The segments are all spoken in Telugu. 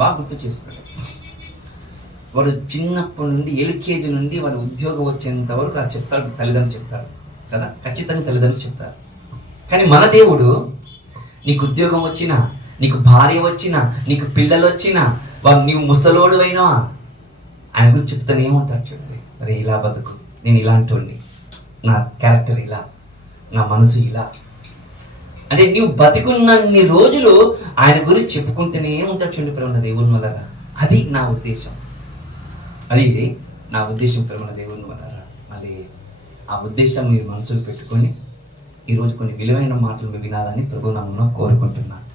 బాగా గుర్తు చేసుకోండి. వాడు చిన్నప్పటి నుండి ఎల్కేజీ నుండి వాడు ఉద్యోగం వచ్చేంత వరకు అది చెప్తాడు, తల్లిదండ్రులు చెప్తాడు కదా, ఖచ్చితంగా తల్లిదండ్రులు చెప్తారు. కానీ మన దేవుడు నీకు ఉద్యోగం వచ్చినా, నీకు భార్య వచ్చినా, నీకు పిల్లలు వచ్చినా, వాడు నీవు ముసలోడు అయినావా ఆయన గురించి చెప్తాను ఏమంటాడు చూడండి, మరి ఇలా బతుకు, నేను ఇలాంటి వాడిని, నా క్యారెక్టర్ ఇలా, నా మనసు ఇలా. అంటే నీవు బతికున్నన్ని రోజులు ఆయన గురించి చెప్పుకుంటేనే ఉంటాడు చూడండి ప్రేమ దేవుని వల్ల. అది నా ఉద్దేశం, అది నా ఉద్దేశం ప్రేమ దేవుని వల్ల. మళ్ళీ ఆ ఉద్దేశం మీరు మనసులో పెట్టుకొని ఈరోజు కొన్ని విలువైన మాటలు మీరు వినాలని ప్రభు నామమున కోరుకుంటున్నాను.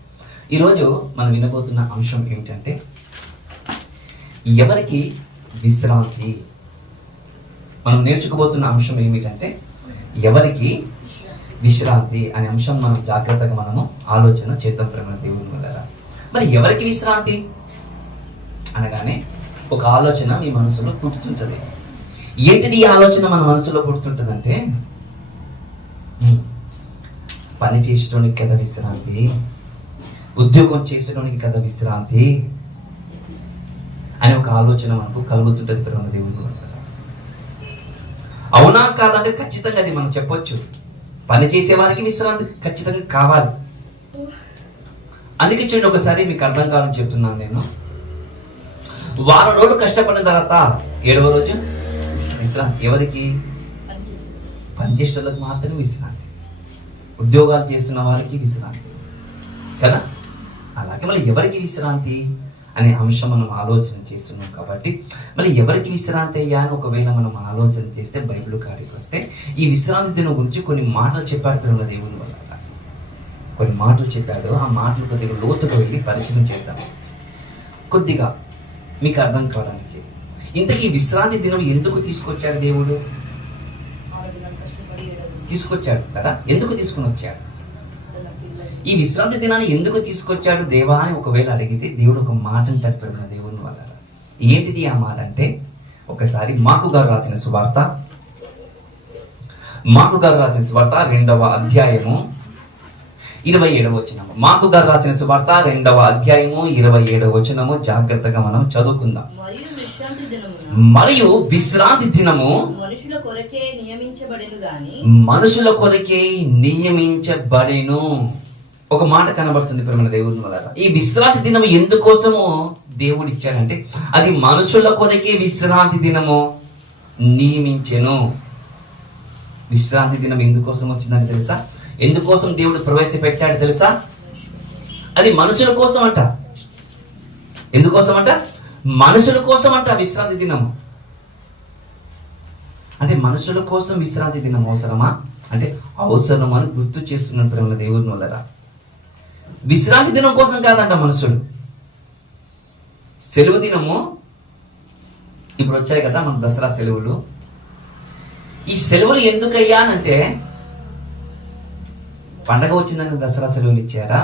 ఈరోజు మనం వినబోతున్న అంశం ఏమిటంటే ఎవరికి విశ్రాంతి. మనం నేర్చుకోబోతున్న అంశం ఏమిటంటే ఎవరికి విశ్రాంతి అనే అంశం మనం జాగ్రత్తగా మనము ఆలోచన చేద్దాం ప్రేమ దేవుని వల్ల. మరి ఎవరికి విశ్రాంతి అనగానే ఒక ఆలోచన మీ మనసులో పుట్టుతుంటది. ఏంటిది ఈ ఆలోచన మన మనసులో పుట్టుతుంటదంటే పని చేసేటోనికి కదా విశ్రాంతి, ఉద్యోగం చేసేటోనికి కదా విశ్రాంతి అని ఒక ఆలోచన మనకు కలుగుతుంటది ప్రేమ దేవుని వల్ల. అవునా కాదంటే ఖచ్చితంగా అది మనం చెప్పొచ్చు. పని చేసే వారికి విశ్రాంతి ఖచ్చితంగా కావాలి. అందుకే చూడండి, ఒకసారి మీకు అర్థం కావాలని చెప్తున్నాను నేను. వారం రోజులు కష్టపడిన తర్వాత 7వ రోజు విశ్రాంతి. ఎవరికి? పనిచేసే వాళ్ళకి మాత్రమే విశ్రాంతి, ఉద్యోగాలు చేస్తున్న వారికి విశ్రాంతి కదా. అలాగే మళ్ళీ ఎవరికి విశ్రాంతి అనే అంశం మనం ఆలోచన చేస్తున్నాం కాబట్టి మళ్ళీ ఎవరికి విశ్రాంతి అయ్యా అని ఒకవేళ మనం ఆలోచన చేస్తే బైబిల్ కాడికి వస్తే ఈ విశ్రాంతి దినం గురించి కొన్ని మాటలు చెప్పాడు ప్రేమ దేవుని వల్ల. కొన్ని మాటలు చెప్పాడు. ఆ మాటలు కొద్దిగా లోతుగా వెళ్ళి పరిశీలన చేద్దాం కొద్దిగా మీకు అర్థం కావడానికి. ఇంతకీ విశ్రాంతి దినం ఎందుకు తీసుకొచ్చాడు దేవుడు? తీసుకొచ్చాడు కదా. ఎందుకు తీసుకుని వచ్చాడు? ఈ విశ్రాంతి దినాన్ని ఎందుకు తీసుకొచ్చాడు దేవా అని ఒకవేళ అడిగితే దేవుడు ఒక మాట అంటాడు ప్రేమ దేవుని వల్ల. ఏంటిది ఆ మాట అంటే, ఒకసారి మార్కు గారు రాసిన సువార్త 2వ అధ్యాయము 27వ వచనము. మార్కు గారు రాసిన సువార్త 2వ అధ్యాయము 27వ వచనము జాగ్రత్తగా మనం చదువుకుందాం. మరియు విశ్రాంతి దినము మనుషుల కొరకే నియమించబడెను. ఒక మాట కనబడుతుంది ప్రేమ దేవుని వల్ల. ఈ విశ్రాంతి దినము ఎందుకోసము దేవుడు ఇచ్చాడంటే అది మనుషుల కొరకే విశ్రాంతి దినము నియమించెను. విశ్రాంతి దినం ఎందుకోసం వచ్చిందని తెలుసా? ఎందుకోసం దేవుడు ప్రవేశపెట్టాడు తెలుసా? అది మనుషుల కోసం అంట. ఎందుకోసం అంట? మనుషుల కోసం అంట విశ్రాంతి దినము. అంటే మనుషుల కోసం విశ్రాంతి దినం అవసరమా అంటే అవసరమని గుర్తు చేస్తున్నాడు ప్రేమ దేవుని వల్ల. విశ్రాంతి దినం కోసం కాదంట మనుషులు. సెలవు దినము ఇప్పుడు వచ్చాయి కదా మన దసరా సెలవులు. ఈ సెలవులు ఎందుకయ్యా అంటే పండగ వచ్చిందని దసరా సెలవులు ఇచ్చారా,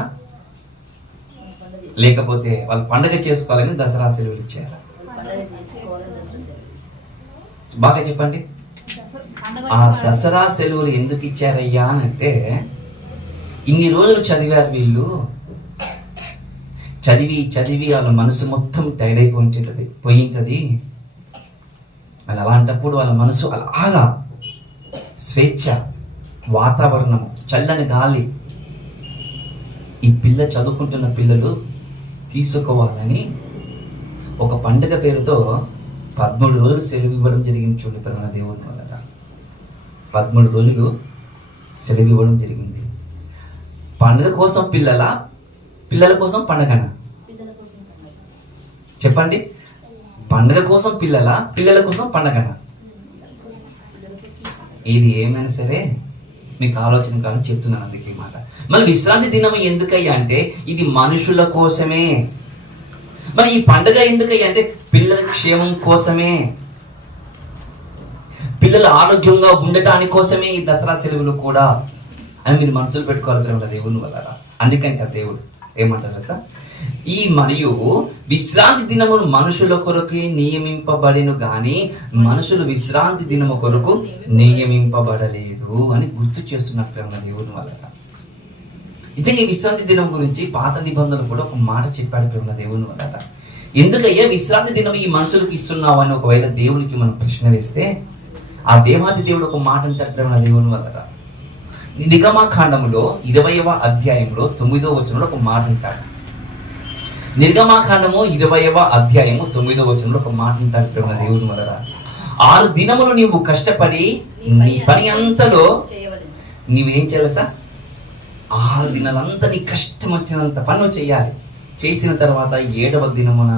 లేకపోతే వాళ్ళు పండగ చేసుకోవాలని దసరా సెలవులు ఇచ్చారా? బాగా చెప్పండి. ఆ దసరా సెలవులు ఎందుకు ఇచ్చారయ్యా అంటే ఇన్ని రోజులు చదివారు వీళ్ళు, చదివి వాళ్ళ మనసు మొత్తం టైర్డ్ పోయింటది. మళ్ళీ అలాంటప్పుడు వాళ్ళ మనసు అలాగా స్వేచ్ఛ, వాతావరణము, చల్లని గాలి ఈ చదువుకుంటున్న పిల్లలు తీసుకోవాలని ఒక పండుగ పేరుతో 13 రోజులు సెలవు ఇవ్వడం జరిగింది. చూడండి ప్రేమ దేవుని వల్ల 13 రోజులు సెలవు ఇవ్వడం జరిగింది. పండుగ కోసం పిల్లల కోసం పండగనా? చెప్పండి. పండుగ కోసం పిల్లల కోసం పండగనా? ఇది ఏమైనా సరే మీకు ఆలోచన కాదని చెప్తున్నాను. అందుకే మాట. మళ్ళీ విశ్రాంతి దినం ఎందుకయ్యా అంటే ఇది మనుషుల కోసమే. మరి ఈ పండుగ ఎందుకయ్యా అంటే పిల్లల క్షేమం కోసమే, పిల్లలు ఆరోగ్యంగా ఉండటానికి కోసమే ఈ దసరా సెలవులు కూడా అని మీరు మనసులు పెట్టుకోవాలి ప్రేమ దేవుని వల్ల. అందుకంటే దేవుడు ఏమంటారు సార్, ఈ మరియు విశ్రాంతి దినమును మనుషుల కొరకు నియమింపబడిను గాని మనుషులు విశ్రాంతి దినము కొరకు నియమింపబడలేదు అని గుర్తు చేస్తున్నారు ప్రేమ దేవుని వల్ల. నిజంగా ఈ విశ్రాంతి దినం గురించి పాత నిబంధనలు కూడా ఒక మాట చెప్పాడు ప్రేమ దేవుని వల్ల. ఎందుకయ్యా విశ్రాంతి దినం ఈ మనుషులకు ఇస్తున్నావు అని ఒకవేళ దేవునికి మనం ప్రశ్న వేస్తే, ఆ దేవాది దేవుడు ఒక మాట అంటాడు మన దేవుని వల్ల. నిర్గమాకాండములో 20వ అధ్యాయంలో 9వ వచనంలో ఒక మాట అంటాడు. నిర్గమాకాండము 20వ అధ్యాయము 9వ వచనంలో ఒక మాట అంటాడు మన దేవుని వల్ల. 6 దినములు నీవు కష్టపడి నీ పని అంతలో నీవేం చేయాలి సార్? 6 దినాలంతా నీ కష్టం వచ్చినంత పనులు చేయాలి. చేసిన తర్వాత 7వ దినమున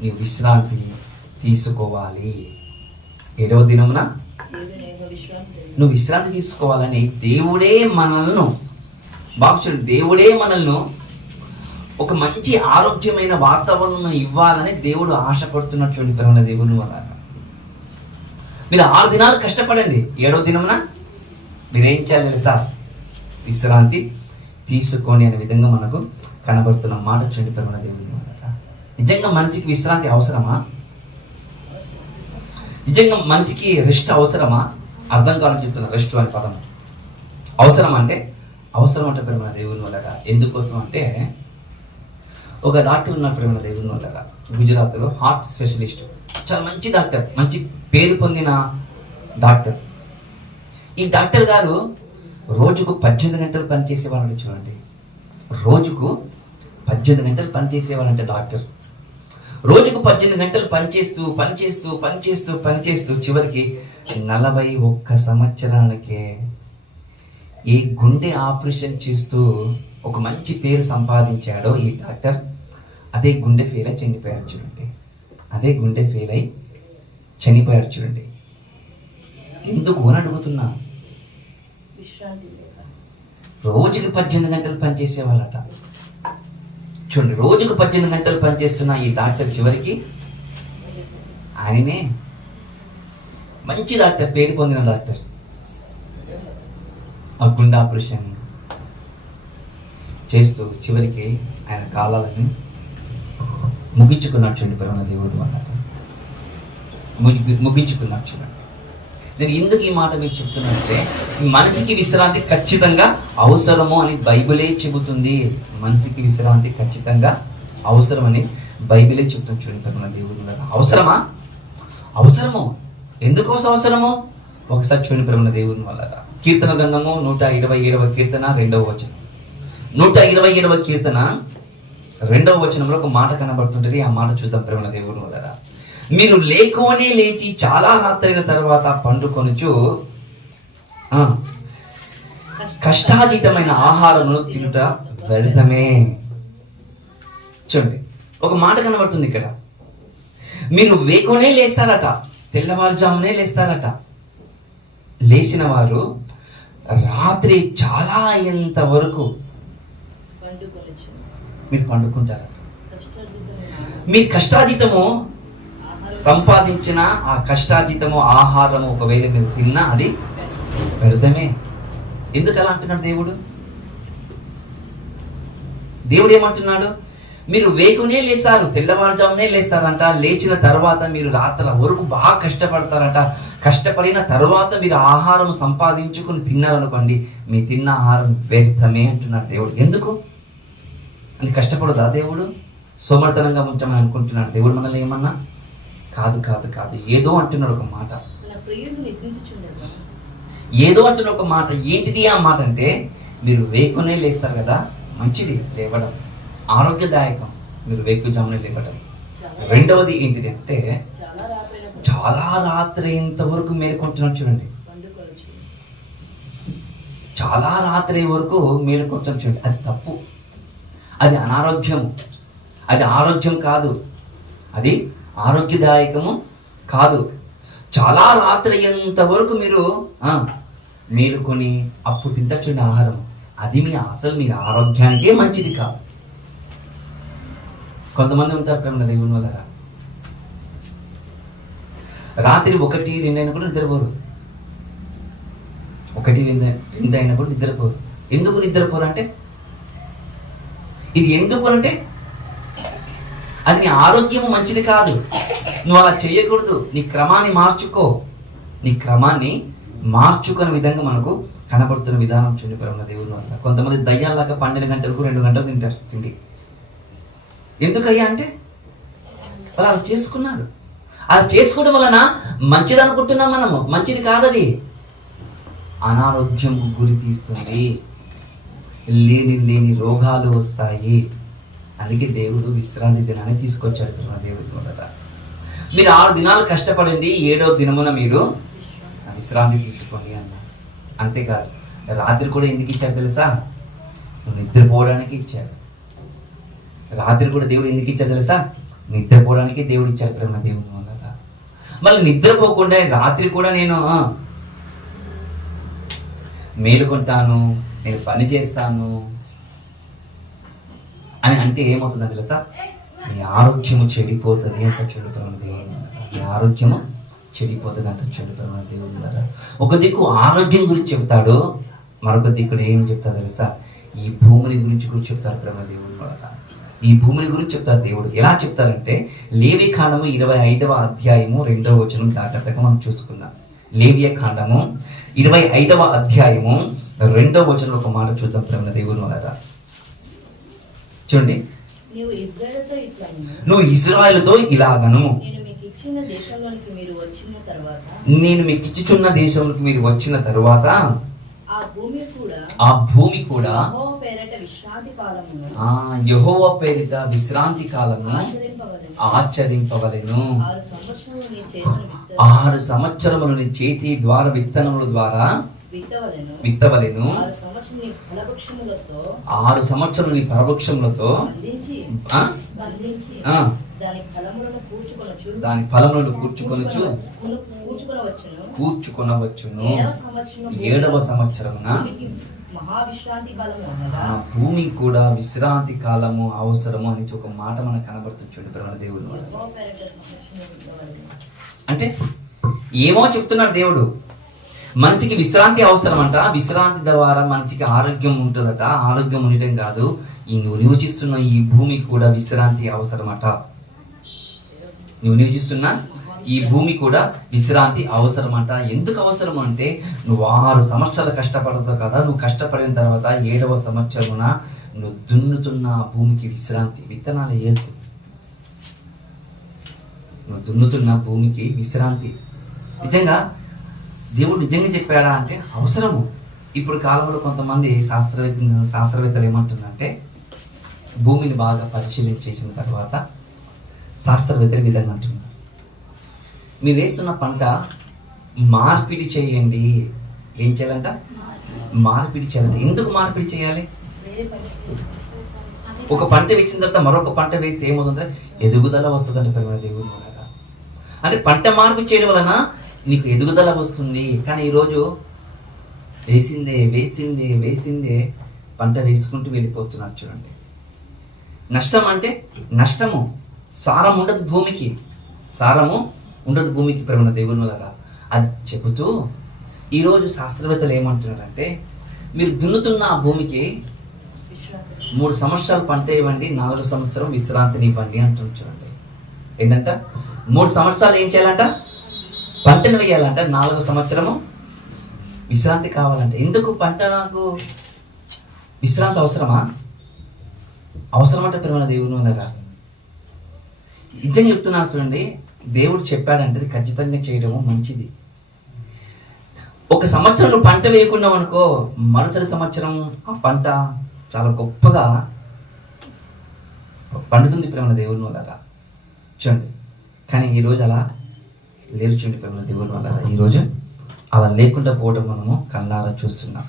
నీవు విశ్రాంతి తీసుకోవాలి. 7వ దినమున నువ్వు విశ్రాంతి తీసుకోవాలని దేవుడే మనల్ని బాగుంది. దేవుడే మనల్ని ఒక మంచి ఆరోగ్యమైన వాతావరణం ఇవ్వాలని దేవుడు ఆశపడుతున్నట్టు చూడండి దేవుని వల్ల. మీరు 6 దినాలు కష్టపడండి, 7వ దినమున మీరేం చేయాలి సార్? విశ్రాంతి తీసుకోండి అనే విధంగా మనకు కనబడుతున్న మాట చూడండి దేవుని వల్ల. నిజంగా మనిషికి విశ్రాంతి అవసరమా? నిజంగా మనిషికి రెస్ట్ అవసరమా? అర్థం కావాలని చెప్తున్నా. రెస్ట్ అనే పదం అవసరం అంటే ప్రేమ దేవుని వల్ల. ఎందుకోసం అంటే ఒక డాక్టర్ ఉన్నారు ప్రేమ దేవుని వల్ల, గుజరాత్లో హార్ట్ స్పెషలిస్ట్. చాలా మంచి డాక్టర్, మంచి పేరు పొందిన డాక్టర్. ఈ డాక్టర్ గారు రోజుకు 18 గంటలు పనిచేసేవాళ్ళు. చూడండి, రోజుకు 18 గంటలు పనిచేసేవాళ్ళంటే డాక్టర్. రోజుకు 18 గంటలు పనిచేస్తూ చివరికి 41 సంవత్సరానికే ఈ గుండె ఆపరేషన్ చేస్తూ ఒక మంచి పేరు సంపాదించాడో ఈ డాక్టర్, అదే గుండె ఫెయిల్ అయి చనిపోయారు చూడండి. ఎందుకు అని అడుగుతున్నా. రోజుకి 18 గంటలు పనిచేసేవాళ్ళట. చూడండి, రోజుకు 18 గంటలు పనిచేస్తున్న ఈ డాక్టర్ చివరికి ఆయనే మంచి డాక్టర్, పేరు పొందిన డాక్టర్, ఆ గుండె ఆపరేషన్ చేస్తూ చివరికి ఆయన కాలాలని ముగించుకున్నాడు చూడండి. పరమ దేవుడు అన్నట్టు ముగించుకున్నాడు చూడండి. నేను ఎందుకు ఈ మాట మీకు చెప్తున్నానంటే, మనిషికి విశ్రాంతి ఖచ్చితంగా అవసరము అని బైబిలే చెబుతుంది. మనిషికి విశ్రాంతి ఖచ్చితంగా అవసరమని బైబిలే చెబుతుంది చూడండి. పరమ దేవుడు అవసరము. ఎందుకోసం అవసరము ఒకసారి చూడండి. పరమ దేవుని వల్ల కీర్తన గ్రంథము 127వ కీర్తన 2వ వచనం. 127వ కీర్తన 2వ వచనంలో ఒక మాట కనబడుతుంటది. ఆ మాట చూద్దాం. పరమ దేవుని వల్ల మీరు లేకువనే లేచి చాలా రాత్రైన తర్వాత పండుకొనుచు కష్టాతీతమైన ఆహారమును తినుట వ్యర్థమే. చూడండి, ఒక మాట కనబడుతుంది ఇక్కడ. మీరు వేకువనే లేస్తారట, తెల్లవారుజామునే లేస్తారట. లేచిన వారు రాత్రి చాలా అయ్యేంత వరకు మీరు పండుకుంటారట. మీ కష్టాతీతము సంపాదించిన ఆ కష్టాతీతము ఆహారము ఒకవేళ మీరు తిన్నా అది వ్యర్థమే. ఎందుకు అలా అంటున్నాడు దేవుడు? ఏమంటున్నాడు? మీరు వేకునే లేస్తారు, తెల్లవారుజామునే లేస్తారంట. లేచిన తర్వాత మీరు రాత్రుల వరకు బాగా కష్టపడతారట. కష్టపడిన తర్వాత మీరు ఆహారం సంపాదించుకుని తిన్నారనుకోండి, మీ తిన్న ఆహారం వ్యర్థమే అంటున్నాడు దేవుడు. ఎందుకు అని కష్టపడదా దేవుడు? సోమర్తనంగా ఉంచామని అనుకుంటున్నాడు దేవుడు మనల్ని ఏమన్నా? కాదు. ఏదో అంటున్నాడు ఒక మాట. ఏంటిది ఆ మాట అంటే, మీరు వేకునే లేస్తారు కదా, మంచిది లేవడం, ఆరోగ్యదాయకం మీరు వేకుజామునే లేవడం. రెండవది ఏంటిది అంటే, చాలా రాత్రి ఇంతవరకు మేలుకుంటున్నాడు చూడండి. చాలా రాత్రి వరకు మేలుకుంటున్నాడు చూడండి. అది తప్పు, అది అనారోగ్యము, అది ఆరోగ్యం కాదు, అది ఆరోగ్యదాయకము కాదు. చాలా రాత్రి ఎంతవరకు మీరు మేలుకొని అప్పుడు తింటా చూడండి ఆహారం, అది మీ ఆరోగ్యానికే మంచిది కాదు. కొంతమంది ఉంటారు ప్రేమ దేవుని వల్ల రాత్రి 1-2 అయినా కూడా నిద్రపోరు. 1-2 అయినా కూడా నిద్రపోరు. ఎందుకు నిద్రపోరు అంటే, ఇది ఎందుకు అంటే అది నీ ఆరోగ్యము మంచిది కాదు. నువ్వు అలా చేయకూడదు. నీ క్రమాన్ని మార్చుకునే విధంగా మనకు కనబడుతున్న విధానం చూడండి పరమ దేవుని వల్ల. కొంతమంది దయ్యాలాగా 12 గంటలకు 2 గంటలు తింటారు తిండి. ఎందుకయ్యా అంటే వాళ్ళు అలా చేసుకున్నారు. అలా చేసుకోవడం వలన మంచిది అనుకుంటున్నాం మనము, మంచిది కాదది. అనారోగ్యం గురి తీస్తుంది, లేని రోగాలు వస్తాయి. అందుకే దేవుడు విశ్రాంతి దినాన్ని తీసుకొచ్చాడు. మన దేవుడి మొదట మీరు 6 దినాలు కష్టపడండి, 7వ దినమున మీరు విశ్రాంతి తీసుకోండి అన్నారు. అంతేకాదు రాత్రి కూడా ఎందుకు ఇచ్చాడు తెలుసా? నువ్వు నిద్రపోవడానికి ఇచ్చాడు. రాత్రి కూడా దేవుడు ఎందుకు ఇచ్చాడు తెలుసా? నిద్రపోవడానికి దేవుడు ఇచ్చాడు ప్రేమ దేవుని వల్ల. మళ్ళీ నిద్రపోకుండా రాత్రి కూడా నేను మేలుకుంటాను, నేను పని చేస్తాను అని అంటే ఏమవుతుందని తెలుసా? నీ ఆరోగ్యము చెడిపోతుంది అంత చెడు ప్రేమ దేవుని వల్ల. నీ ఆరోగ్యము చెడిపోతుంది అంత చెడు ప్రేమ దేవుని వల్ల. ఒక దిక్కు ఆరోగ్యం గురించి చెప్తాడు, మరొక దిక్కుడు ఏం చెప్తాడు తెలుసా? ఈ భూమిని గురించి కూడా చెప్తాడు ప్రేమ దేవుని వల్ల. ఈ భూమిని గురించి చెప్తారు దేవుడు. ఎలా చెప్తారంటే లేవి కాండము 25వ అధ్యాయము 2వ వచనం జాగ్రత్తగా మనం చూసుకుందాం. లేవియ కాండము 25వ అధ్యాయము 2వ వచనం ఒక మాట చూద్దాం ప్రేమ దేవుని వల్ల. చూడండి, నువ్వు ఇశ్రాయేలుతో ఇలాగను, నేను మీకు ఇచ్చుచున్న దేశంలోనికి మీరు వచ్చిన తరువాత ఆ భూమి కూడా యెహోవా పేరిట విశ్రాంతి కాలము ఆచరింపవలెను. 6 సంవత్సరములు నీ చేతి ద్వారా విత్తనముల ద్వారా విత్తవలెను. 6 సంవత్సరములు నీ ఫలవృక్షములతో దాని ఫలములను కూర్చుకొనవచ్చును. 7వ సంవత్సరమున భూమి కూడా విశ్రాంతి కాలము అవసరము అని ఒక మాట మనకు కనబడుతుంది. చూడండి ప్రేమ దేవుడు అంటే ఏమో చెప్తున్నాడు దేవుడు. మనిషికి విశ్రాంతి అవసరం అంట. విశ్రాంతి ద్వారా మనిషికి ఆరోగ్యం ఉంటుందట. ఆరోగ్యం ఉండటం కాదు, నువ్వు నివసిస్తున్న ఈ భూమికి కూడా విశ్రాంతి అవసరమట. నువ్వు నివసిస్తున్న ఈ భూమి కూడా విశ్రాంతి అవసరమట. ఎందుకు అవసరం అంటే నువ్వు 6 సంవత్సరాలు కష్టపడతావు కదా, నువ్వు కష్టపడిన తర్వాత 7వ సంవత్సరమున నువ్వు దున్నుతున్న భూమికి విశ్రాంతి. విత్తనాలు వేయద్దు, నువ్వు దున్నుతున్న భూమికి విశ్రాంతి. నిజంగా దేవుడు నిజంగా చెప్పాడా అంటే అవసరము. ఇప్పుడు కాలంలో కొంతమంది శాస్త్రవేత్తలు ఏమంటున్నారంటే భూమిని బాగా పరిశీలించేసిన తర్వాత శాస్త్రవేత్తలు విధంగా అంటున్నారు, మీరు వేస్తున్న పంట మార్పిడి చేయండి. ఏం చేయాలంట? మార్పిడి చేయాలంట. ఎందుకు మార్పిడి చేయాలి? ఒక పంట వేసిన తర్వాత మరొక పంట వేస్తే ఏమవుతుందంటే ఎదుగుదల వస్తుందంటే ప్రేమ దేవుడు. అంటే పంట మార్పు చేయడం వలన నీకు ఎదుగుదల వస్తుంది. కానీ ఈరోజు వేసిందే పంట వేసుకుంటూ వెళ్ళిపోతున్నారు. చూడండి, నష్టం అంటే నష్టము. సారం ఉండదు భూమికి, సారము ఉండదు భూమికి ప్రేమ దేవుని వల్ల. అది చెబుతూ ఈరోజు శాస్త్రవేత్తలు ఏమంటున్నారంటే మీరు దున్నుతున్న ఆ భూమికి 3 సంవత్సరాలు పంట ఇవ్వండి, 4వ సంవత్సరం విశ్రాంతిని ఇవ్వండి అంటున్నారు. చూడండి, ఏంటంట 3 సంవత్సరాలు ఏం చేయాలంట? పంటను వేయాలంట. 4వ సంవత్సరము విశ్రాంతి కావాలంట. ఎందుకు? పంటకు విశ్రాంతి అవసరమా? అవసరమంట ప్రేమ దేవుని వల్ల. నిజంగా చెప్తున్నాను చూడండి, దేవుడు చెప్పాడంటే ఖచ్చితంగా చేయడము మంచిది. ఒక సంవత్సరం నువ్వు పంట వేయకున్నావు అనుకో, మరుసటి సంవత్సరం ఆ పంట చాలా గొప్పగా పండుతుంది ప్రేమ దేవుని వల్ల. చూడండి, కానీ ఈరోజు అలా లేరు. చూడండి ప్రేమ దేవుని వల్ల ఈరోజు అలా లేకుండా పోవడం మనము కళ్ళారా చూస్తున్నాం.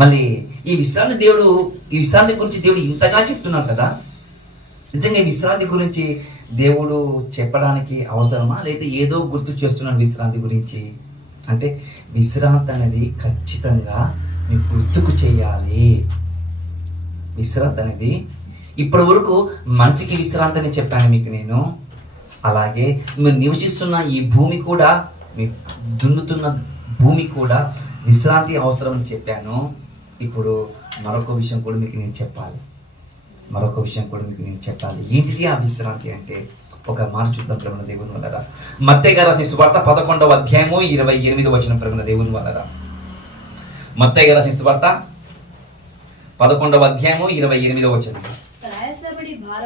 మళ్ళీ ఈ విశ్రాంతి గురించి దేవుడు ఇంతగా చెప్తున్నాడు కదా. నిజంగా ఈ విశ్రాంతి గురించి దేవుడు చెప్పడానికి అవసరమా, లేదా ఏదో గుర్తు చేస్తున్నాడు విశ్రాంతి గురించి అంటే? విశ్రాంతి అనేది ఖచ్చితంగా మీకు గుర్తుకు చేయాలి. విశ్రాంతి అనేది ఇప్పటి వరకు మనిషికి విశ్రాంతి అని చెప్పాను మీకు నేను. అలాగే మీరు నివసిస్తున్న ఈ భూమి కూడా, మీ దున్నుతున్న భూమి కూడా విశ్రాంతి అవసరం అని చెప్పాను. ఇప్పుడు మరొక విషయం కూడా మీకు నేను చెప్పాలి. ఏంటిది ఆ విశ్రాంతి అంటే? ఒక మాట చూద్దాం ప్రేమ దేవుని వల్ల. మత్తయి గారు రాసిన సువార్త 11వ అధ్యాయము 28వ వచనం ప్రేమ దేవుని వల్ల. మత్తయి గారు రాసిన సువార్త 11వ అధ్యాయము 28వ వచనం.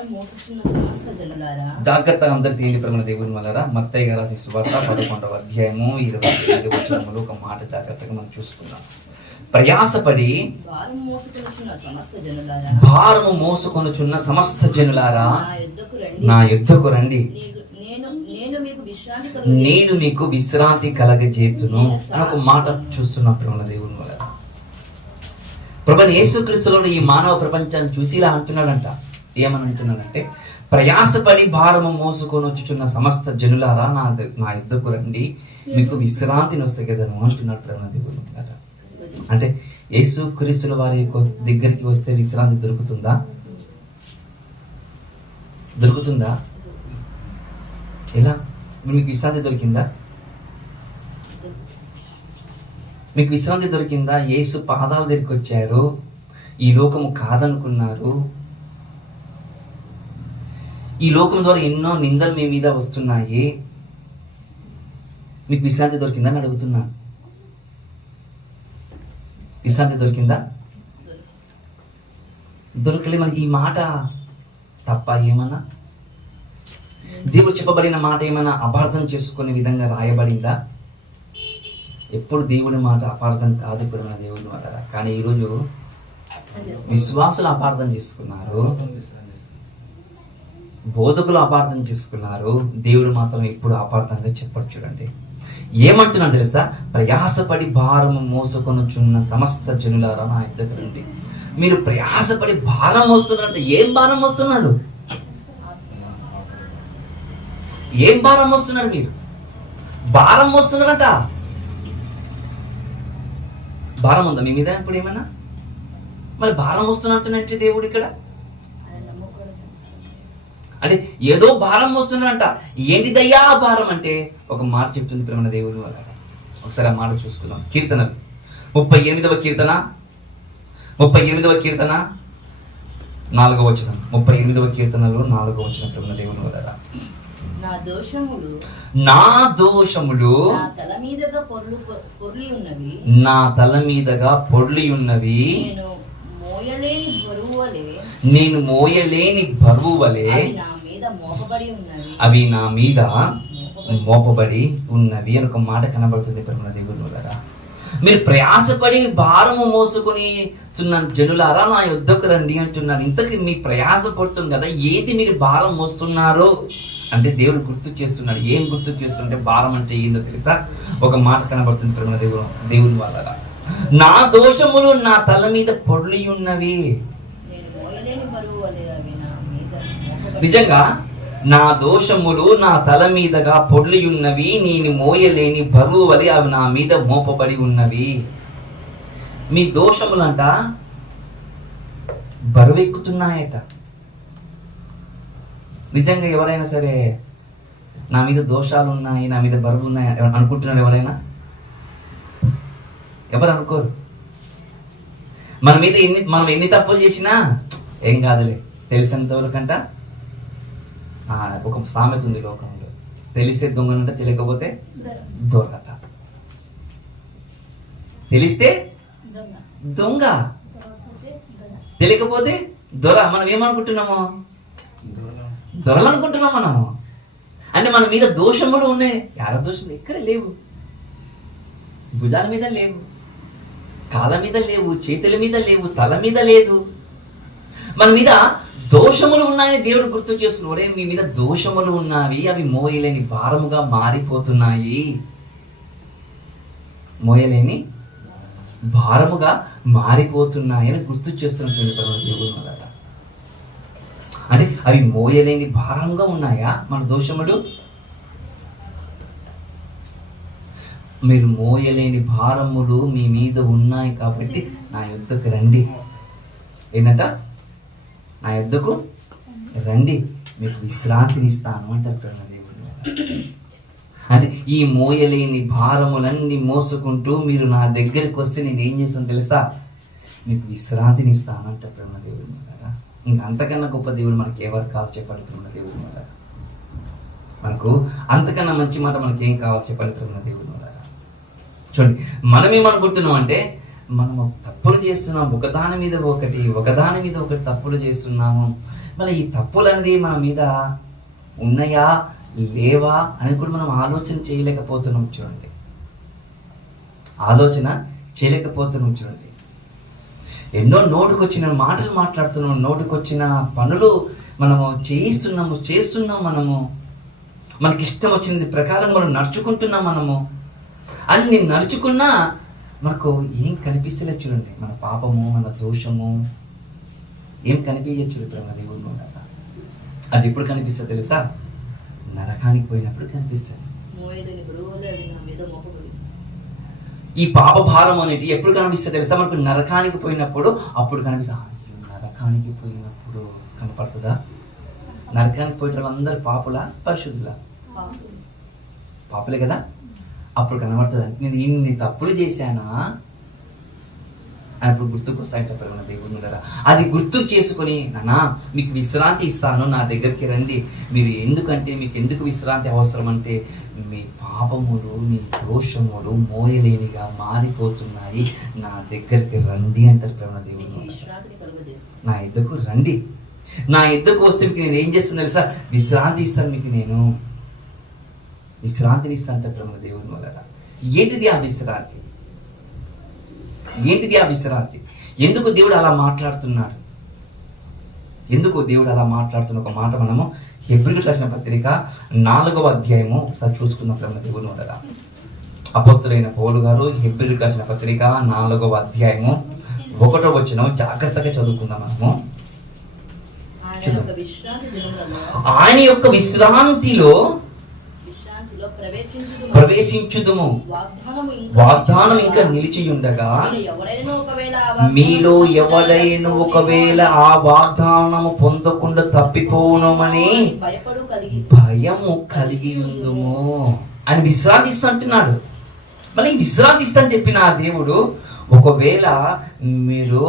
భారం మోసుచున్న సమస్త జనులారా. జాగ్రత్తగా అందరు తేలి ప్రేమ దేవుని వల్ల మత్తయి గారు రాసిన సువార్త 11వ అధ్యాయము 25వ వచనములో ఒక మాట జాగ్రత్తగా మనం చూసుకుందాం. ప్రయాసపడి భారం మోసుకొనుచున్న సమస్త జనులారా, భారము మోసుకొనుచున్న సమస్త జనులారా నా యుద్ధకు రండి, నేను మీకు విశ్రాంతి కలగజేతును అని ఒక మాట చూస్తున్నా ప్రేమ దేవుని వల్ల. ప్రభువైన యేసుక్రీస్తులో ఈ మానవ ప్రపంచాన్ని చూసి ఇలా అంటున్నాడంట. ఏమని అంటున్నాడంటే, ప్రయాసపడి భారము మోసుకొని వచ్చుచున్న సమస్త జనులారా నా యుద్ధకు రండి, మీకు విశ్రాంతిని వస్తగదను అంటున్నాడు ప్రేమ దేవుని వల్ల. అంటే యేసుక్రీస్తుల వారి దగ్గరికి వస్తే విశ్రాంతి దొరుకుతుందా? దొరుకుతుందా? ఎలా? మీకు విశ్రాంతి దొరికిందా? మీకు విశ్రాంతి దొరికిందా? యేసు పాదాల దగ్గరికి వచ్చారు, ఈ లోకము కాదనుకున్నారు, ఈ లోకం ద్వారా ఎన్నో నిందలు మీ మీద వస్తున్నాయి, మీకు విశ్రాంతి దొరికిందని అడుగుతున్నా. విశ్రాంతి దొరికిందా? దొరకలే. మనకి ఈ మాట తప్ప ఏమన్నా? దేవుడు చెప్పబడిన మాట ఏమైనా అపార్థం చేసుకునే విధంగా రాయబడిందా? ఎప్పుడు దేవుడి మాట అపార్థం కాదు ఇప్పుడు మన దేవుడి మాట. కానీ ఈరోజు విశ్వాసులు అపార్థం చేసుకున్నారు, బోధకులు అపార్థం చేసుకున్నారు. దేవుడు మాత్రం ఎప్పుడు అపార్థంగా చెప్పడు. చూడండి ఏమంటున్నాడు తెలుసా? ప్రయాసపడి భారము మోసుకొనుచున్న సమస్త జనులారా నా యుద్ధకు రండి. మీరు ప్రయాసపడి భారం మోస్తున్నారంటే ఏం భారం మోస్తున్నాడు? ఏం భారం మోస్తున్నారు? మీరు భారం మోస్తున్నారంట. భారం ఉందా మీ మీద ఇప్పుడు ఏమన్నా? మరి భారం మోస్తున్నట్టు దేవుడు ఇక్కడ అంటే ఏదో భారం మోస్తున్నారంట. ఏంటిదయ్యా భారం అంటే ఒక మాట చెప్తుంది ప్రేమ దేవుడు వల్ల. ఒకసారి ఆ మాట చూసుకుందాం. కీర్తనలు 38వ కీర్తన 4వ వచనం. 38వ కీర్తనలో 4వ వచనం ప్రేమ దేవుని వల్ల. నా దోషములు నా తల మీదగా పొర్లి ఉన్నవి, నా తల మీదగా పొర్లి ఉన్నవి, నేను మోయలేని బరువు వలె అవి నా మీద మోపబడి ఉన్నవి అని ఒక మాట కనబడుతుంది ప్రేమ దేవుని వల్ల. మీరు ప్రయాసపడి భారము మోసుకొని జనులారా నా యుద్ధకు రండి అంటున్నారు. ఇంతకీ మీ ప్రయాస పడుతుంది కదా, ఏది మీరు భారం మోస్తున్నారో అంటే దేవుడు గుర్తు చేస్తున్నాడు. ఏం గుర్తు చేస్తుంటే భారం అంటే ఏందో తెలుసా? ఒక మాట కనబడుతుంది ప్రేమ దేవుని వల్ల. నా దోషములు నా తల మీద పొర్లి ఉన్నవి. నిజంగా నా దోషములు నా తల మీదగా పొర్లి ఉన్నవి, నేను మోయలేని బరువు వలె అవి నా మీద మోపబడి ఉన్నవి. మీ దోషములంట బరువెక్కుతున్నాయట. నిజంగా ఎవరైనా సరే నా మీద దోషాలు ఉన్నాయి, నా మీద బరువు ఉన్నాయి అనుకుంటున్నారు ఎవరైనా? ఎవరు అనుకోరు. మనం ఎన్ని తప్పులు చేసినా ఏం కాదులే, తెలిసినంత వరకంట ఒక సామెత ఉంది లోకంలో, తెలిస్తే దొంగనంట, తెలియకపోతే దొంగట. తెలిస్తే దొంగ, తెలియకపోతే దొర. మనం ఏమనుకుంటున్నాము? దొరలనుకుంటున్నాం మనము. అంటే మన మీద దోషములు ఉన్నాయి. యార దోషములు ఎక్కడ లేవు. భుజాల మీద లేవు, కాళ్ళ మీద లేవు, చేతుల మీద లేవు, తల మీద లేదు. మన మీద దోషములు ఉన్నాయని దేవుడు గుర్తు చేసుకున్నాడే. మీ మీద దోషములు ఉన్నవి, అవి మోయలేని భారముగా మారిపోతున్నాయి. మోయలేని భారముగా మారిపోతున్నాయని గుర్తు చేస్తున్నటువంటి దేవుడు వల్ల. అంటే అవి మోయలేని భారంగా ఉన్నాయా మన దోషములు? మీరు మోయలేని భారములు మీ మీద ఉన్నాయి కాబట్టి నా యుద్ధకు రండి. ఏంటంట? నా యుద్ధకు రండి, మీకు విశ్రాంతిని ఇస్తాను అంటారు దేవుడు. అంటే ఈ మోయలేని భారములన్నీ మోసుకుంటూ మీరు నా దగ్గరికి వస్తే నేను ఏం చేస్తాను తెలుసా? మీకు విశ్రాంతిని ఇస్తాను అంటారు ప్రేమ దేవుడు. ఇంకా అంతకన్నా గొప్ప దేవుడు మనకి ఎవరు కావాలి చెప్పండి ప్రేమ దేవుడు వల్ల. మనకు అంతకన్నా మంచి మాట మనకి ఏం కావాలి చెప్పండి ప్రేమ దేవుడు వల్ల. చూడండి, మనం ఏమనుకుంటున్నాం అంటే మనము తప్పులు చేస్తున్నాం, ఒకదాని మీద ఒకటి తప్పులు చేస్తున్నాము. మళ్ళీ ఈ తప్పులు అనేది మన మీద ఉన్నాయా లేవా అని కూడా మనం ఆలోచన చేయలేకపోతున్నాం. చూడండి, ఎన్నో నోటికొచ్చిన మాటలు మాట్లాడుతున్నాం, నోటికొచ్చిన పనులు మనము చేస్తున్నాం. మనకి ఇష్టం వచ్చినది ప్రకారం మనం నడుచుకుంటున్నాం. అన్ని నడుచుకున్నా మనకు ఏం కనిపిస్తలేదు. చూడండి, మన పాపము, మన దోషము ఏం కనిపించదు. చూడండి, మన దేవుడు ఉన్నారా, అది ఎప్పుడు కనిపిస్తుంది తెలుసా? నరకానికి పోయినప్పుడు కనిపిస్తుంది. ఈ పాప భారం అనేది ఎప్పుడు కనిపిస్తుంది తెలుసా? మనకు నరకానికి పోయినప్పుడు అప్పుడు కనిపిస్తుంది. నరకానికి పోయినప్పుడు కనపడుతుందా? నరకానికి పోయిన వాళ్ళందరూ పాపులా పరిశుద్ధులా? పాపులే కదా. అప్పుడు కనబడుతుంది, నేను ఇన్ని తప్పులు చేశానా అని అప్పుడు గుర్తుకొస్తాయంట ప్రేమ దేవుని ద్వారా. అది గుర్తు చేసుకుని, నానా మీకు విశ్రాంతి ఇస్తాను, నా దగ్గరికి రండి. మీరు ఎందుకంటే మీకు ఎందుకు విశ్రాంతి అవసరం అంటే, మీ పాపములు, మీ దోషములు మోయలేనిగా మారిపోతున్నాయి, నా దగ్గరికి రండి అంటారు ప్రేమ దేవుని. నా ఎద్దకు రండి, నా ఎద్దకు వస్తే మీకు నేను ఏం చేస్తాను తెలుసా? విశ్రాంతి ఇస్తాను మీకు, నేను విశ్రాంతిని ఇస్తాను అంటే ప్రేమ దేవుని వల్ల. ఏంటిది ఆ విశ్రాంతి? ఎందుకు దేవుడు అలా మాట్లాడుతున్నాడు? ఒక మాట మనము హెబ్రీయులకు రాసిన పత్రిక 4వ అధ్యాయము ఒకసారి చూసుకున్న ప్రేమ దేవుని వల్ల. అపోస్తలుడైన పౌలు గారు హెబ్రీయులకు రాసిన పత్రిక 4వ అధ్యాయము 1వ వచనం జాగ్రత్తగా చదువుకుందాం మనము. ఆయన యొక్క విశ్రాంతిలో ప్రవేశించుదుము, వాగ్దానం ఇంకా నిలిచి ఉండగా, మీలో ఎవడైనా ఒకవేళ ఆ వాగ్దానము పొందకుండా తప్పిపోవనమని భయము కలిగి ఉందుము అని విశ్రాంతిస్తా అంటున్నాడు. మళ్ళీ విశ్రాంతిస్తా అని చెప్పిన ఆ దేవుడు, ఒకవేళ మీరు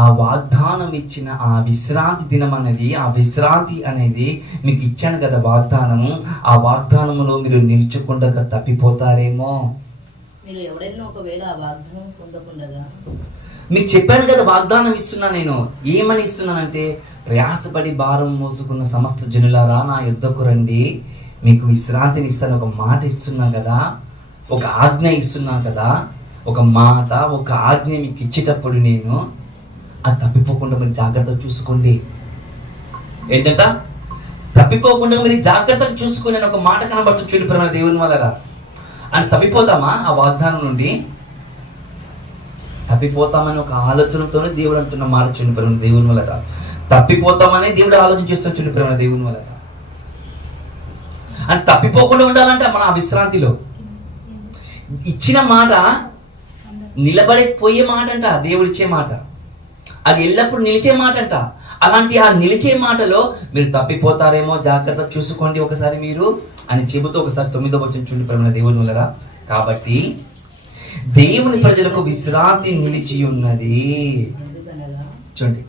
ఆ వాగ్దానం ఇచ్చిన ఆ విశ్రాంతి దినం అనేది, ఆ విశ్రాంతి అనేది మీకు ఇచ్చాను కదా వాగ్దానము, ఆ వాగ్దానములో మీరు నిల్చకుండా తప్పిపోతారేమో. మీకు చెప్పాను కదా వాగ్దానం ఇస్తున్నా నేను. ఏమని ఇస్తున్నానంటే, ప్రయాసపడి భారం మోసుకున్న సమస్త జనులారా నా యుద్ధకు రండి, మీకు విశ్రాంతిని ఇస్తాను. ఒక మాట ఇస్తున్నా కదా, ఒక ఆజ్ఞ ఇస్తున్నా కదా, ఒక మాట, ఒక ఆజ్ఞ మీకు ఇచ్చేటప్పుడు నేను అది తప్పిపోకుండా మీరు జాగ్రత్తగా చూసుకోండి. ఏంటంట? తప్పిపోకుండా మీరు జాగ్రత్తగా చూసుకుని ఒక మాట కనబడుతుంది. చూడు ప్రేమ దేవుని వల్ల. అని తప్పిపోతామా ఆ వాగ్దానం నుండి? తప్పిపోతామని ఒక ఆలోచనతోనే దేవుడు అంటున్న మాట చూడు ప్రేమ దేవుని వల్ల. తప్పిపోతామని దేవుడు ఆలోచన చేస్తాం చూడు ప్రేమ దేవుని వల్ల. అని తప్పిపోకుండా ఉండాలంటే మన ఆ విశ్రాంతిలో ఇచ్చిన మాట నిలబడిపోయే మాట అంట, దేవుడిచ్చే మాట. అది ఎల్లప్పుడూ నిలిచే మాట అంట. అలాంటి ఆ నిలిచే మాటలో మీరు తప్పిపోతారేమో, జాగ్రత్త చూసుకోండి ఒకసారి మీరు అని చెబుతూ ఒకసారి 9వ వచనం చూడండి ప్రేమ దేవుని వల్ల. కాబట్టి దేవుని ప్రజలకు విశ్రాంతి నిలిచి ఉన్నది. చూడండి,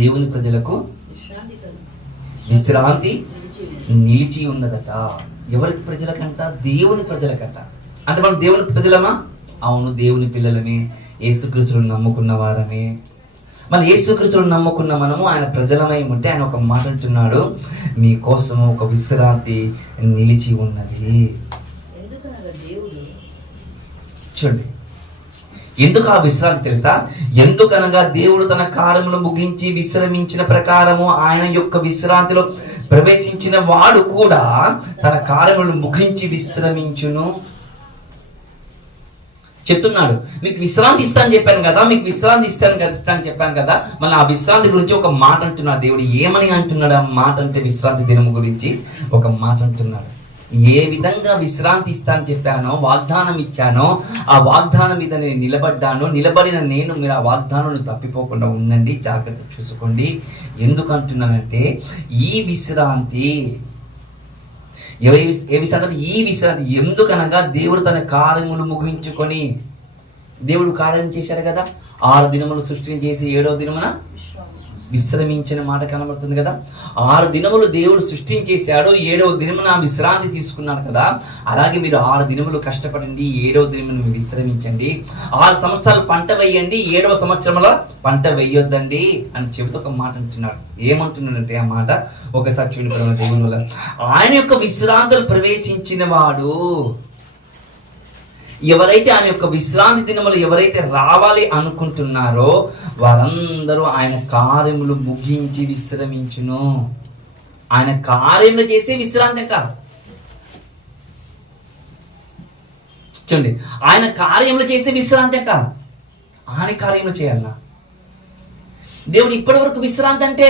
దేవుని ప్రజలకు విశ్రాంతి నిలిచి ఉన్నదట. ఎవరికి ప్రజలకంట? దేవుని ప్రజలకంట. అంటే మనం దేవుని ప్రజలమా? అవును, దేవుని పిల్లలమే, యేసుక్రీస్తుని నమ్ముకున్న వారమే. మన యేసుక్రీస్తుని నమ్ముకున్న మనము ఆయన ప్రజలమై ఉంటే ఆయన ఒక మాట అంటున్నాడు, మీకోసము ఒక విశ్రాంతి నిలిచి ఉన్నది. చూడండి, ఎందుకు ఆ విశ్రాంతి తెలుసా? ఎందుకనగా దేవుడు తన కార్యములు ముగించి విశ్రమించిన ప్రకారము ఆయన యొక్క విశ్రాంతిలో ప్రవేశించిన వాడు కూడా తన కార్యములు ముగించి విశ్రమించును చెప్తున్నాడు. మీకు విశ్రాంతి ఇస్తాను చెప్పాను కదా, మీకు విశ్రాంతి ఇస్తాను చెప్పాను కదా. మళ్ళీ ఆ విశ్రాంతి గురించి ఒక మాట అంటున్నాడు దేవుడు. ఏమని అంటున్నాడు ఆ మాట అంటే? విశ్రాంతి దినము గురించి ఒక మాట అంటున్నాడు. ఏ విధంగా విశ్రాంతి ఇస్తాను చెప్పానో, వాగ్దానం ఇచ్చానో, ఆ వాగ్దానం మీద నేను నిలబడిన నేను మీరు ఆ వాగ్దానాన్ని తప్పిపోకుండా ఉండండి, జాగ్రత్త చూసుకోండి. ఎందుకు అంటున్నానంటే, ఈ విశ్రాంతి ఈ విశ్రాంతి ఎందుకనగా దేవుడు తన కార్యములు ముగించుకొని, దేవుడు కార్యం చేశాడు కదా, 6 దినములు సృష్టిని చేసి 7వ దినమున విశ్రమించిన మాట కనబడుతుంది కదా. 6 దినములు దేవుడు సృష్టించేశాడు, 7వ దినమున విశ్రాంతి తీసుకున్నాడు కదా. అలాగే మీరు 6 దినములు కష్టపడండి, 7వ దినమును విశ్రమించండి. 6 సంవత్సరాలు పంట వేయండి, 7వ సంవత్సరంలో పంట వేయొద్దండి అని చెబుతూ ఒక మాట అంటున్నాడు. ఏమంటున్నాడంటే ఆ మాట ఒకసారి చూడండి. దేవుని వల్ల ఆయన యొక్క విశ్రాంతులు ప్రవేశించిన వాడు, ఎవరైతే ఆయన యొక్క విశ్రాంతి దినములు ఎవరైతే రావాలి అనుకుంటున్నారో వారందరూ ఆయన కార్యములు ముగించి విశ్రమించును. ఆయన కార్యములు చేసే విశ్రాంతి అంటారు. చూడండి, ఆయన కార్యములు చేసే విశ్రాంతి అంటారు. ఆయన కార్యములు చేయాలన్నా దేవుడు ఇప్పటి వరకు విశ్రాంతి అంటే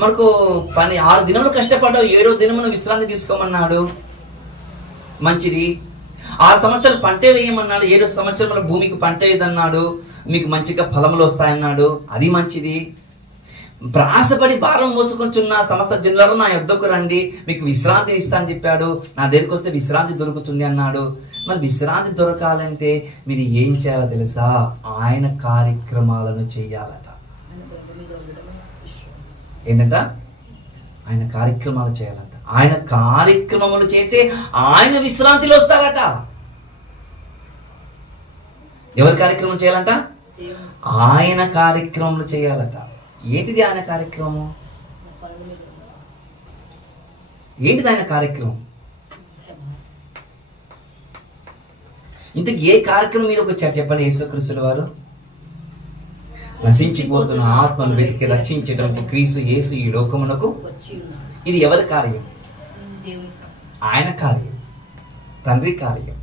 మనకు 6 దినములు కష్టపడ్డావు, 7వ దినమున విశ్రాంతి తీసుకోమన్నాడు, మంచిది. 6 సంవత్సరాలు పంట వేయమన్నాడు, 7వ సంవత్సరంలో భూమికి పంట వేయదన్నాడు, మీకు మంచిగా ఫలములు వస్తాయన్నాడు, అది మంచిది. ప్రాసపడి భారం మోసుకొంచున్న సమస్త జనులారా నా యొద్దకు రండి, మీకు విశ్రాంతి ఇస్తా అని చెప్పాడు. నా దగ్గరికి వస్తే విశ్రాంతి దొరుకుతుంది అన్నాడు. మరి విశ్రాంతి దొరకాలంటే మీరు ఏం చేయాలో తెలుసా? ఆయన కార్యక్రమాలను చెయ్యాలట. ఏంటంట? ఆయన కార్యక్రమాలు చేయాలంట. ఆయన కార్యక్రమములు చేసి ఆయన విశ్రాంతిలో వస్తారట. ఎవరి కార్యక్రమం చేయాలంట? ఆయన కార్యక్రమములు చేయాలట. ఏంటిది ఆయన కార్యక్రమం? ఏంటిది ఆయన కార్యక్రమం? ఇంతకు ఏ కార్యక్రమం మీద వచ్చారు చెప్పండి యేసుక్రీస్తుల వారు? నశించిపోతున్న ఆత్మను వెతికి రక్షించడానికి క్రీస్తు యేసు ఈ లోకమునకు. ఇది ఎవరి కార్యం? ఆయన కార్యం, తండ్రి కార్యం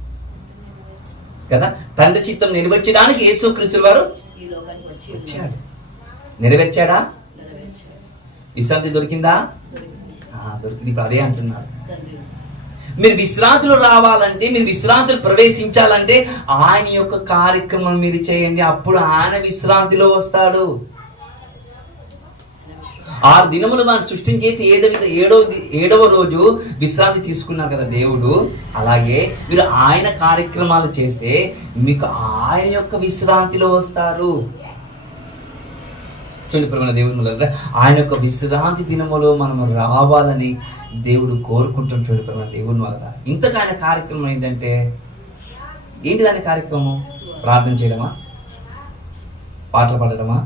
కదా. తండ్రి చిత్తం నెరవేర్చడానికి యేసుక్రీస్తు వారు వచ్చాడు. నెరవేర్చాడా? విశ్రాంతి దొరికిందా? దొరికింది. ఇప్పుడు అదే అంటున్నాడు. మీరు విశ్రాంతులు రావాలంటే, మీరు విశ్రాంతులు ప్రవేశించాలంటే ఆయన యొక్క కార్యక్రమం మీరు చేయండి, అప్పుడు ఆయన విశ్రాంతిలో వస్తాడు. 6 దినములు మనం సృష్టించేసి 7వ రోజు విశ్రాంతి తీసుకున్నారు కదా దేవుడు. అలాగే మీరు ఆయన కార్యక్రమాలు చేస్తే మీకు ఆయన యొక్క విశ్రాంతిలో వస్తారు. చూడండి ప్రియమైన దేవుని, ఆయన యొక్క విశ్రాంతి దినములో మనం రావాలని దేవుడు కోరుకుంటాం. చూడండి ప్రియమైన దేవుని వల్ల ఇంతగా ఆయన కార్యక్రమం ఏంటంటే ఏంటి? ఆయన కార్యక్రమం ప్రార్థన చేయడమా, పాటలు పాడడమా,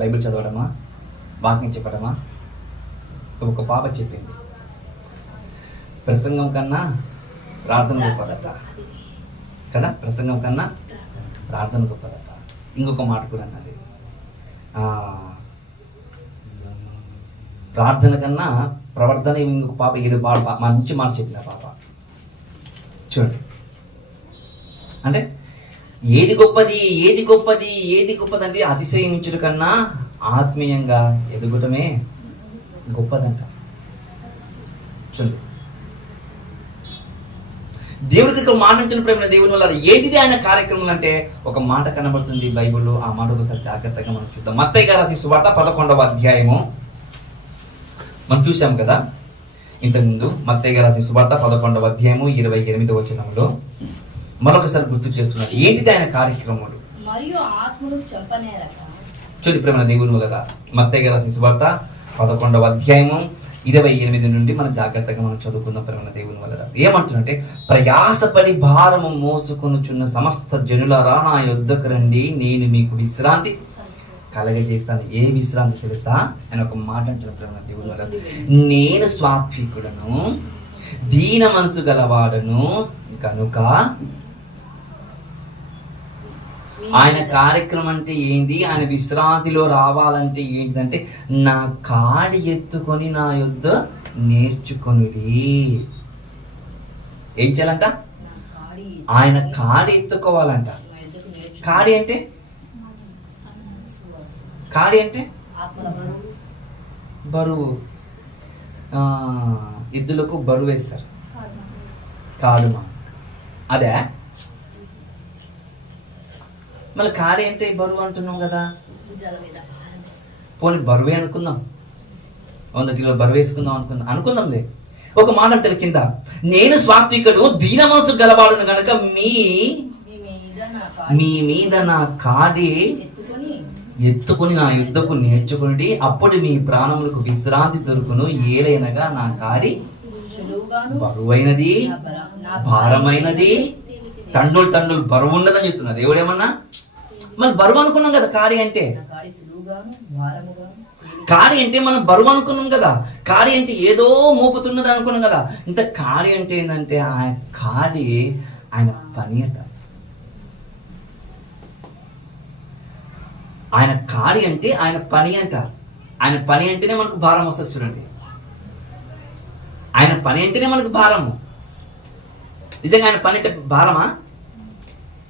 బైబిల్ చదవడమా, వాక్యం చెప్పడమా? ఒక పాప చెప్పింది, ప్రసంగం కన్నా ప్రార్థన గొప్పదట కదా. ప్రసంగం కన్నా ప్రార్థన గొప్పదట. ఇంకొక మాట కూడా అన్నది, ప్రార్థన కన్నా ప్రవర్తన. ఇంకొక పాప ఏదో మంచి మాట చెప్పింది పాప. చూడండి, అంటే ఏది గొప్పది, ఏది గొప్పది, ఏది గొప్పది అంటే అతిశయించుట కన్నా ఆత్మీయంగా ఎదుగుటమే గొప్పదంట. చూడండి, దేవుడికి ఒక మాట అంటున్న ప్రేమ దేవుని వల్ల ఏంటిది ఆయన కార్యక్రమం అంటే ఒక మాట కనబడుతుంది బైబిల్లో. ఆ మాట ఒకసారి జాగ్రత్తగా మనం చూద్దాం. మత్తయి గారు రాసిన సువార్త 11వ అధ్యాయము మనం చూసాం కదా ఇంతకుముందు. మత్తయి గారు రాసిన సువార్త 11వ అధ్యాయము 28వ వచనంలో మరొకసారి గుర్తు చేస్తున్నారు ఏంటిది ఆయన కార్యక్రమాలు. చూడండి ప్రేమ దేవుని వల్ల మత్తయి గారు రాసిన సువార్త 11వ అధ్యాయము 28 నుండి మనం జాగ్రత్తగా మనం చదువుకుందాం. ప్రేమ దేవుని వల్ల ఏమంటున్నంటే, ప్రయాసపడి భారము మోసుకొనుచున్న సమస్త జనులారా నా యొద్దకు రండి, నేను మీకు విశ్రాంతి కలగజేస్తాను. ఏ విశ్రాంతి తెలుసా? అని ఒక మాట అంటున్న ప్రేమ దేవుని వల్ల, నేను స్వాత్వికుడను, దీన మనసు గలవాడను కనుక. ఆయన కార్యక్రమం అంటే ఏంది? ఆయన విశ్రాంతిలో రావాలంటే ఏంటంటే, నా కాడి ఎత్తుకొని నా యొద్ద నేర్చుకొనుడి. ఏం చేయాలంట? ఆయన కాడి ఎత్తుకోవాలంట. కాడి అంటే బరువు. ఎద్దులకు బరువు వేస్తారు, కాడుమా అదే. మళ్ళీ కాడి అంటే బరువు అంటున్నాం కదా. పోనీ బరువే అనుకుందాం, 100 కిలోలు బరువు వేసుకుందాం అనుకుందాంలే. ఒక మాట అంటే కింద, నేను స్వాత్వికుడు, దీన మనసు గలవాడును కనుక మీ మీద నా కాడి ఎత్తుకుని నా యుద్ధకు నేర్చుకుని అప్పుడు మీ ప్రాణములకు విశ్రాంతి దొరుకును. ఏలైనగా నా కాడి సులువుగాను బరువైనది నా భారమైనది, తండ్రులు బరువు ఉండదని చెప్తున్నా దేవుడు. ఏమన్నా మనం బరువు అనుకున్నాం కదా కాడి అంటే. నా కాడి సులువుగాను భారముగాను కాడి అంటే మనం బరువు అనుకున్నాం కదా. కాడి అంటే ఏదో మోపుతున్నది అనుకున్నాం కదా. ఇంత కాడి అంటే ఏంటంటే ఆయన కాడి ఆయన పని అట. ఆయన కాడి అంటే ఆయన పని అంట. ఆయన పని అంటేనే మనకు భారం వస్తుంది చూడండి. ఆయన పని అంటేనే మనకు భారము. నిజంగా ఆయన పని అంటే భారమా?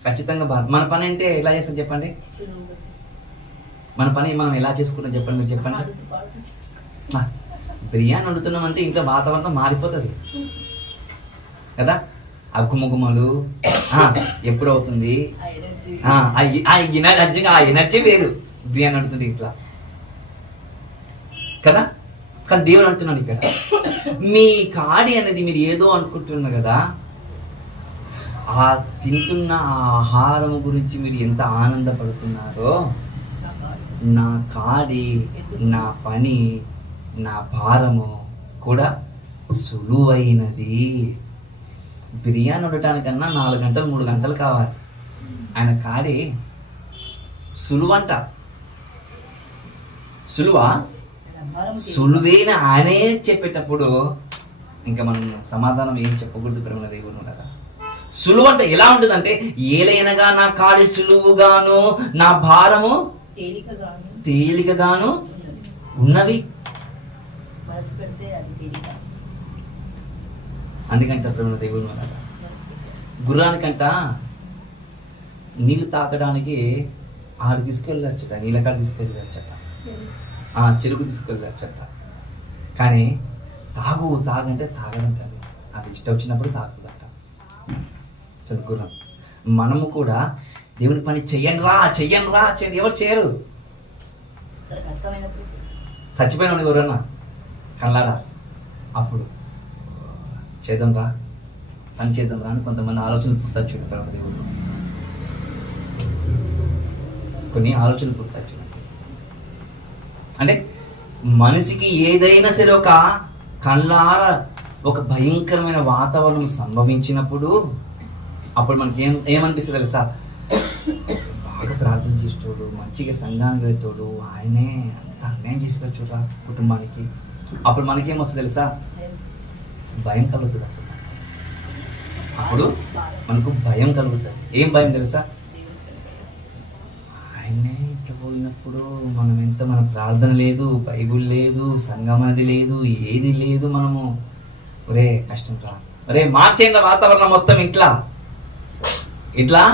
ఖచ్చితంగా భారం. మన పని అంటే ఎలా చేస్తాం చెప్పండి? సులువుగా చేసి మన పని మనం ఎలా చేసుకుంటాం చెప్పండి, మీరు చెప్పండి. పాడుతూ పాడుతూ చేసుకో. బిర్యానీ వండుతున్నాం అంటే ఇంట్లో వాతావరణం మారిపోతుంది కదా. ఆ గుమ్మగుమ్మలు ఎప్పుడు అవుతుంది, ఆ ఎనర్జీ ఆ ఎనర్జీ వేరు బిర్యానీ వండుతుంది ఇట్లా కదా. కానీ దేవుడు అంటున్నాడు ఇక్కడ, మీ కాడి అనేది మీరు ఏదో అనుకుంటున్నారు కదా, ఆ తింటున్న ఆహారం గురించి మీరు ఎంత ఆనందపడుతున్నారో, నా కాడి నా కాడి, నా పని, నా భారము కూడా సులువైనది. బిర్యానీ వండటానికన్నా 4 గంటలు 3 గంటలు కావాలి. ఆయన కాడి సులువంట. సులువా? నా భారం సులువైన ఆయనే చెప్పేటప్పుడు ఇంకా మనం సమాధానం ఏం చెప్పకూడదు ప్రేమ దేవుడు ఉండగా. సులువు అంటే ఎలా ఉంటుందంటే, ఏలైనగా నా కాడి సులువుగాను నా భారము తేలికగాను ఉన్నవి. మనసు పెడితే అది తేలిక. అందుకంట ప్రేమ దేవుడు ఉండగా గుర్రానికంట నీళ్ళు తాకడానికి ఆడు తీసుకెళ్ళచ్చట, నీళ్ళ కాడ తీసుకెళ్ళచ్చట, చెరుకు తీసుకెళ్ళచ్చట. కానీ తాగంటే తాగదంట. అది ఇష్టం వచ్చినప్పుడు తాగుతుందట గుర్రం. మనము కూడా దేవుని పని చెయ్యండి రా చేయండి. ఎవరు చేయరు. అర్థమైనప్పుడు చచ్చిపోయిన ఎవరన్నా కళ్ళారా అప్పుడు చేద్దాం రా పని చేద్దాం రా అని కొంతమంది ఆలోచనలు పుడతారు చూడండి. దేవుడు కొన్ని ఆలోచనలు పుడతారు చూడండి. అంటే మనిషికి ఏదైనా సరే ఒక కళ్ళార ఒక భయంకరమైన వాతావరణం సంభవించినప్పుడు అప్పుడు మనకి ఏమనిపిస్తుంది తెలుసా? బాగా ప్రార్థన చేసేటోడు, మంచిగా సంఘానికి వెళ్తాడు, ఆయనే అంత అన్యాయం చేసిపోయి చూడ కుటుంబానికి. అప్పుడు మనకేమొస్తుంది తెలుసా? భయం కలుగుతుంది. అప్పుడు మనకు భయం కలుగుతుంది. ఏం భయం తెలుసా? ఆయనే ఇట్లా పోయినప్పుడు మనం ఎంత, మన ప్రార్థన లేదు, బైబుల్ లేదు, సంఘం అనేది లేదు, ఏది లేదు. మనము ఒరే కష్టం రా, ఒరే మార్చేయండి వాతావరణం మొత్తం, ఇట్లా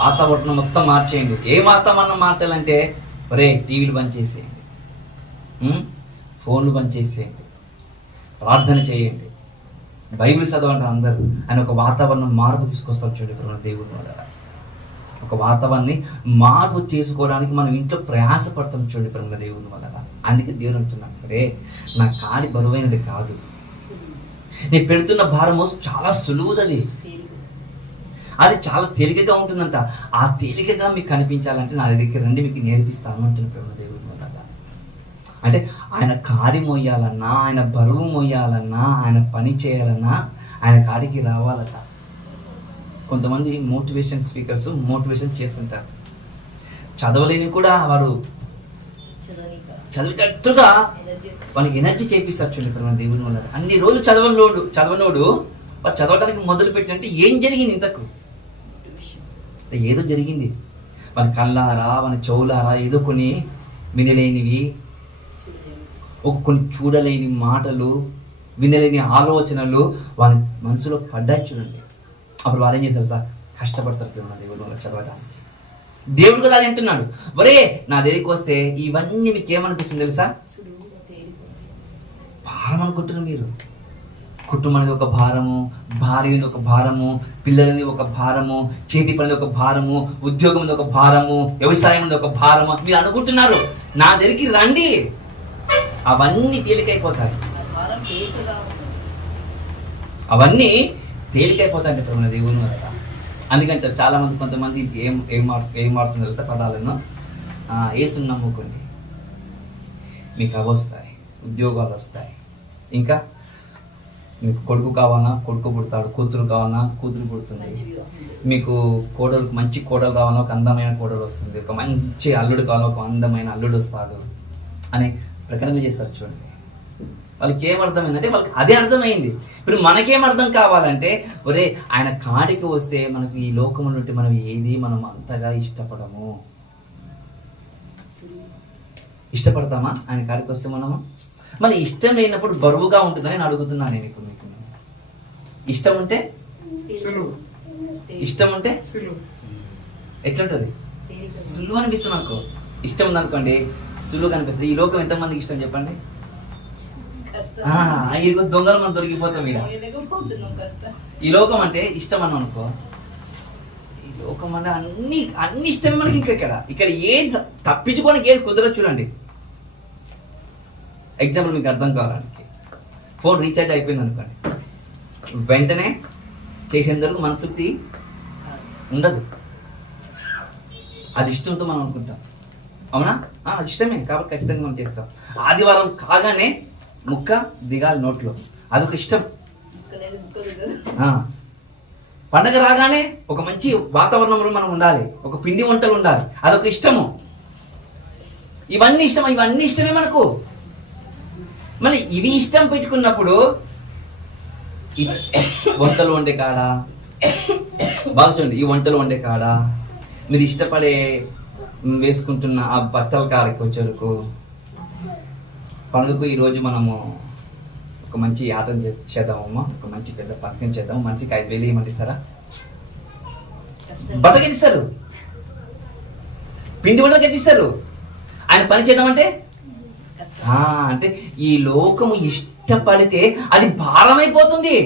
వాతావరణం మొత్తం మార్చేయండి. ఏ వాతావరణం మార్చాలంటే ఒరే టీవీలు బంద్ చేసేయండి, ఫోన్లు బంద్ చేసేయండి, ప్రార్థన చేయండి, బైబిల్ చదవండి అందరూ అని ఒక వాతావరణం మార్పు తీసుకొస్తాం చూడండి. ఇప్పుడు మన దేవుడు వల్ల ఒక వాతావరణాన్ని మార్పు చేసుకోవడానికి మనం ఇంట్లో ప్రయాసపడతాం చూడండి ఇప్పుడు మన దేవుని వల్ల. అందుకే దేవుడు అంటున్నాడు, రే నా కాడి బరువైనది కాదు, నీ పెడుతున్న భారము చాలా సులువుదది, అది చాలా తేలికగా ఉంటుందంట. ఆ తేలికగా మీకు కనిపించాలంటే నా దగ్గర రండి, మీకు నేర్పిస్తాను అంటున్నాడు దేవుడు వల్ల. అంటే ఆయన కాడి మోయాలన్నా, ఆయన బరువు మోయాలన్నా, ఆయన పని చేయాలన్నా ఆయన కాడికి రావాలట. కొంతమంది మోటివేషన్ స్పీకర్స్ మోటివేషన్ చేస్తుంటారు, చదవలేని కూడా వారు చదివేటట్టుగా వాళ్ళకి ఎనర్జీ చేపిస్తారు చూడండి ఇప్పుడు మన దేవుని వల్ల. అన్ని రోజులు చదవనోడు వారు చదవడానికి మొదలు పెట్టంటే ఏం జరిగింది? ఇంతకు ఏదో జరిగింది. మన కళ్ళారా, మన చెవులారా ఏదో కొన్ని వినలేనివి, కొన్ని చూడలేని మాటలు, వినలేని ఆలోచనలు వాళ్ళ మనసులో పడ్డాయి చూడండి. అప్పుడు వాళ్ళు ఏం చేస్తారు సార్? కష్టపడతారు మన దేవుడు వల్ల చదవడానికి. దేవుడు కదా అది అంటున్నాడు, ఒరే నా దగ్గరికి వస్తే ఇవన్నీ మీకు ఏమనిపిస్తుంది తెలుసా? భారం అనుకుంటున్నారు మీరు. కుటుంబం అనేది ఒక భారము, భార్య అనేది ఒక భారము, పిల్లలనేది ఒక భారము, చేతి పని ఒక భారము, ఉద్యోగం అనేది ఒక భారము, వ్యవసాయం అనేది ఒక భారము మీరు అనుకుంటున్నారు. నా దగ్గరికి రండి, అవన్నీ తేలికైపోతాయి. అవన్నీ తేలికైపోతాయి అంటే మన దేవుని వల్ల. అందుకంటే చాలా మంది కొంతమంది ఏం వాడుతుంది తెలుసా పదాలను? యేసుని నమ్ముకోండి, మీకు అవి వస్తాయి, ఉద్యోగాలు వస్తాయి. ఇంకా మీకు కొడుకు కావాలన్నా కొడుకు పుడతాడు, కూతురు కావాలన్నా కూతురు పుడుతుంది, మీకు కోడలు మంచి కోడలు కావాలన్నా ఒక అందమైన కోడలు వస్తుంది, ఒక మంచి అల్లుడు కావాలన్నా ఒక అందమైన అల్లుడు వస్తాడు అని ప్రకటనలు చేస్తారు. చూడండి, వాళ్ళకి ఏమర్థమైందంటే వాళ్ళకి అదే అర్థమైంది. ఇప్పుడు మనకేం అర్థం కావాలంటే, ఒరే ఆయన కాడికి వస్తే మనకు ఈ లోకం నుండి మనం ఏది మనం అంతగా ఇష్టపడతామా? ఆయన కాడికి వస్తే మనము మళ్ళీ ఇష్టం లేనప్పుడు బరువుగా ఉంటుందని నేను అడుగుతున్నాను. నేను ఇప్పుడు మీకు ఇష్టం ఉంటే ఎట్లుంటుంది? సులువు అనిపిస్తుంది. నాకు ఇష్టం ఉందనుకోండి, సులువుగా అనిపిస్తుంది. ఈ లోకం ఎంతమందికి ఇష్టం చెప్పండి? దొంగలు మనం దొరికిపోతాం. ఈ లోకం అంటే ఇష్టం అని అనుకో, ఈ లోకం అంటే అన్ని ఇష్టమే మనకి. ఇక్కడ ఏది తప్పించుకోనికి ఏది కుదరదు. చూడండి, ఎగ్జాంపుల్ మీకు అర్థం కావడానికి, ఫోన్ రీఛార్జ్ అయిపోయింది అనుకోండి, వెంటనే చేసేందుకు మనసుకి ఉండదు. అది ఇష్టంతో మనం అనుకుంటాం, అవునా? అది ఇష్టమే కాబట్టి ఖచ్చితంగా మనం చేస్తాం. ఆదివారం కాగానే ముక్క దిగాలి నోట్లో, అదొక ఇష్టం. పండగ రాగానే ఒక మంచి వాతావరణంలో మనం ఉండాలి, ఒక పిండి వంటలు ఉండాలి, అదొక ఇష్టము. ఇవన్నీ ఇష్టమే మనకు. మళ్ళీ ఇవి ఇష్టం పెట్టుకున్నప్పుడు వంటలు వండే కాడ బాగా చూడండి, ఈ వంటలు వండే కాడ మీరు ఇష్టపడే వేసుకుంటున్న ఆ బట్టల కాడకి వచ్చేందుకు పండుగకు ఈరోజు మనము ఒక మంచి ఆటం చేద్దామమ్మా, ఒక మంచి పెద్ద పథకం చేద్దాం, మంచికి 5,000 ఏమంటారా? బట్టకి ఎత్తిస్తారు, పిండి వంటలకి ఎత్తిస్తారు. ఆయన పని చేద్దామంటే అంటే ఈ లోకము ఇష్టపడితే అది భారమైపోతుంది.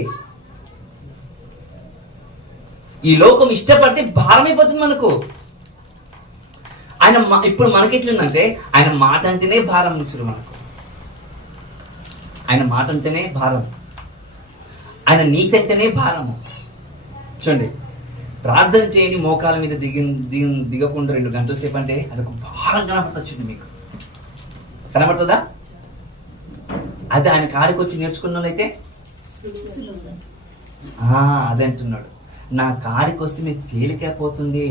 ఈ లోకం ఇష్టపడితే భారమైపోతుంది మనకు. ఆయన ఇప్పుడు మనకెట్లుందంటే, ఆయన మాట అంటేనే భారం ఇస్తారు మనకు. ఆయన మాట అంటేనే భారం, ఆయన నీతి అంటేనే భారము. చూడండి, ప్రార్థన చేయని మోకాల మీద దిగకుండా 2 గంటల సేపు అంటే అదొక భారం కనబడుతుంది. చూడండి, మీకు కనబడుతుందా? అది ఆయన కాడికి వచ్చి నేర్చుకున్న వాళ్ళైతే అదే అంటున్నాడు, నా కాడికి వస్తే మీకు తేలికైపోతుంది,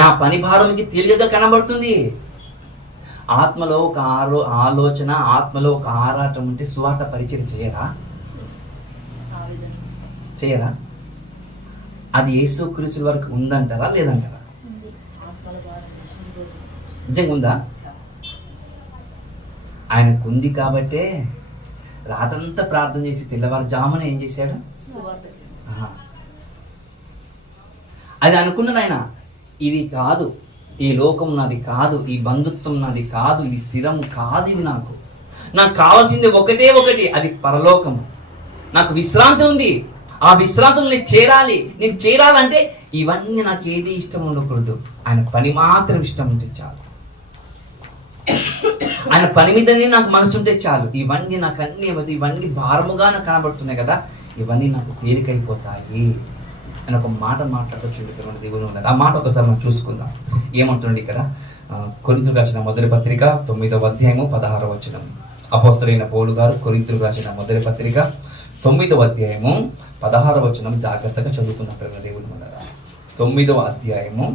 నా పని భారం మీకు తేలికగా కనబడుతుంది. ఆత్మలో ఒక ఆలోచన, ఆత్మలో ఒక ఆరాటం ఉంటే సువార్త పరిచయం చేయరా? అది యేసుక్రీస్తు వరకు ఉందంటారా లేదంటారా? నిజంగా ఉందా? ఆయనకు ఉంది కాబట్టే రాతంతా ప్రార్థన చేసి తెల్లవారుజామున ఏం చేశాడు? అది అనుకున్నాడు ఆయన, ఇది కాదు, ఈ లోకం నాది కాదు, ఈ బంధుత్వం నాది కాదు, ఇది స్థిరం కాదు, ఇది నాకు కావాల్సింది ఒకటి, అది పరలోకము. నాకు విశ్రాంతి ఉంది, ఆ విశ్రాంతిలో నేను చేరాలంటే ఇవన్నీ నాకు ఏది ఇష్టం ఉండకూడదు. ఆయన పని మాత్రం ఇష్టం ఉంటే చాలు, ఆయన పని మీదనే నాకు మనసు ఉంటే చాలు. ఇవన్నీ నాకు ఇవన్నీ భారముగా నాకు కనబడుతున్నాయి కదా, ఇవన్నీ నాకు తేలికైపోతాయి అని ఒక మాట మాట్లాడచ్చు దేవుని ఉన్నది. ఆ మాట ఒకసారి మనం చూసుకుందాం. ఏమంటుండే ఇక్కడ? కొరింథీయులకు రాసిన మొదటి పత్రిక 9వ అధ్యాయము 16వ వచనం. అపోస్తలుడైన పౌలు గారు కొరింథీయులకు రాసిన మొదటి పత్రిక 9వ అధ్యాయము 16వ వచనం జాగ్రత్తగా చదువుకున్న దేవుని ఉన్నది. 9వ అధ్యాయము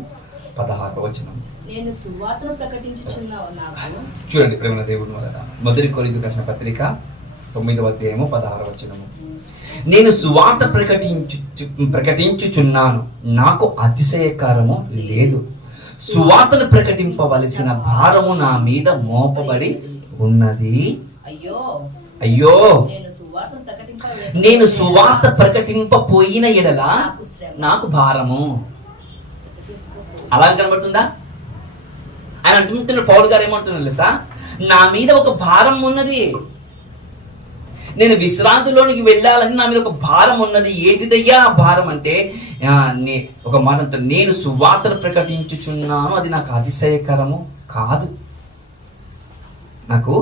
16వ వచనం. నేను సువార్తను ప్రకటించుచున్నాను. చూడండి ప్రేమ దేవుని వలన మొదటి కొరింథీయులకు రాసిన పత్రిక 9వ అధ్యాయము 16వ వచనము. నేను సువార్త ప్రకటించుచున్నాను, నాకు అతిశయకారము లేదు. సువార్తను ప్రకటింపవలసిన భారము నా మీద మోపబడి ఉన్నది. అయ్యో నేను సువార్త ప్రకటింపపోయిన ఎడల నాకు భారము. అలా కనబడుతుందా? ఆయన అంటున్న పౌలు గారు ఏమంటున్నారు తెలుసా? నా మీద ఒక భారం ఉన్నది, నేను విశ్రాంతిలోనికి వెళ్ళాలని నా మీద ఒక భారం ఉన్నది. ఏంటిదయ్యా ఆ భారం అంటే, ఒక మాట అంటారు, నేను సువార్తను ప్రకటించుచున్నాను, అది నాకు అతిశయకరము కాదు. నాకు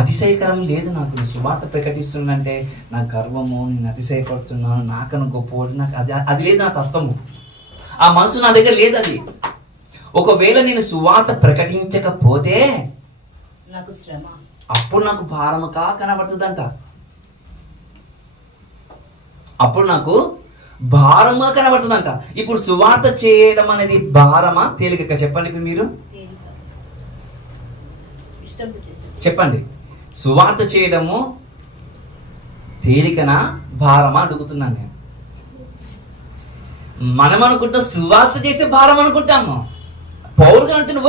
అతిశయకరం లేదు. నాకు సువార్త ప్రకటిస్తుందంటే నా గర్వము, నేను అతిశయపడుతున్నాను, నాకను గొప్ప, నాకు అది లేదు. నా తత్వము, ఆ మనసు నా దగ్గర లేదు. అది ఒకవేళ నేను సువార్త ప్రకటించకపోతే నాకు శ్రమ. అప్పుడు నాకు భారముగా కనబడుతుందంట. అప్పుడు నాకు భారముగా కనబడుతుందంట. ఇప్పుడు సువార్త చేయడం అనేది భారమా తేలిక? చెప్పండి ఇప్పుడు మీరు తేలిక. ఇష్టంతో చేసేది. చెప్పండి, సువార్త చేయడము తేలికనా భారమా అడుగుతున్నాను నేను. మనం అనుకుంటాం సువార్త చేసే భారం అనుకుంటాము. పౌరుగా అంటున్నా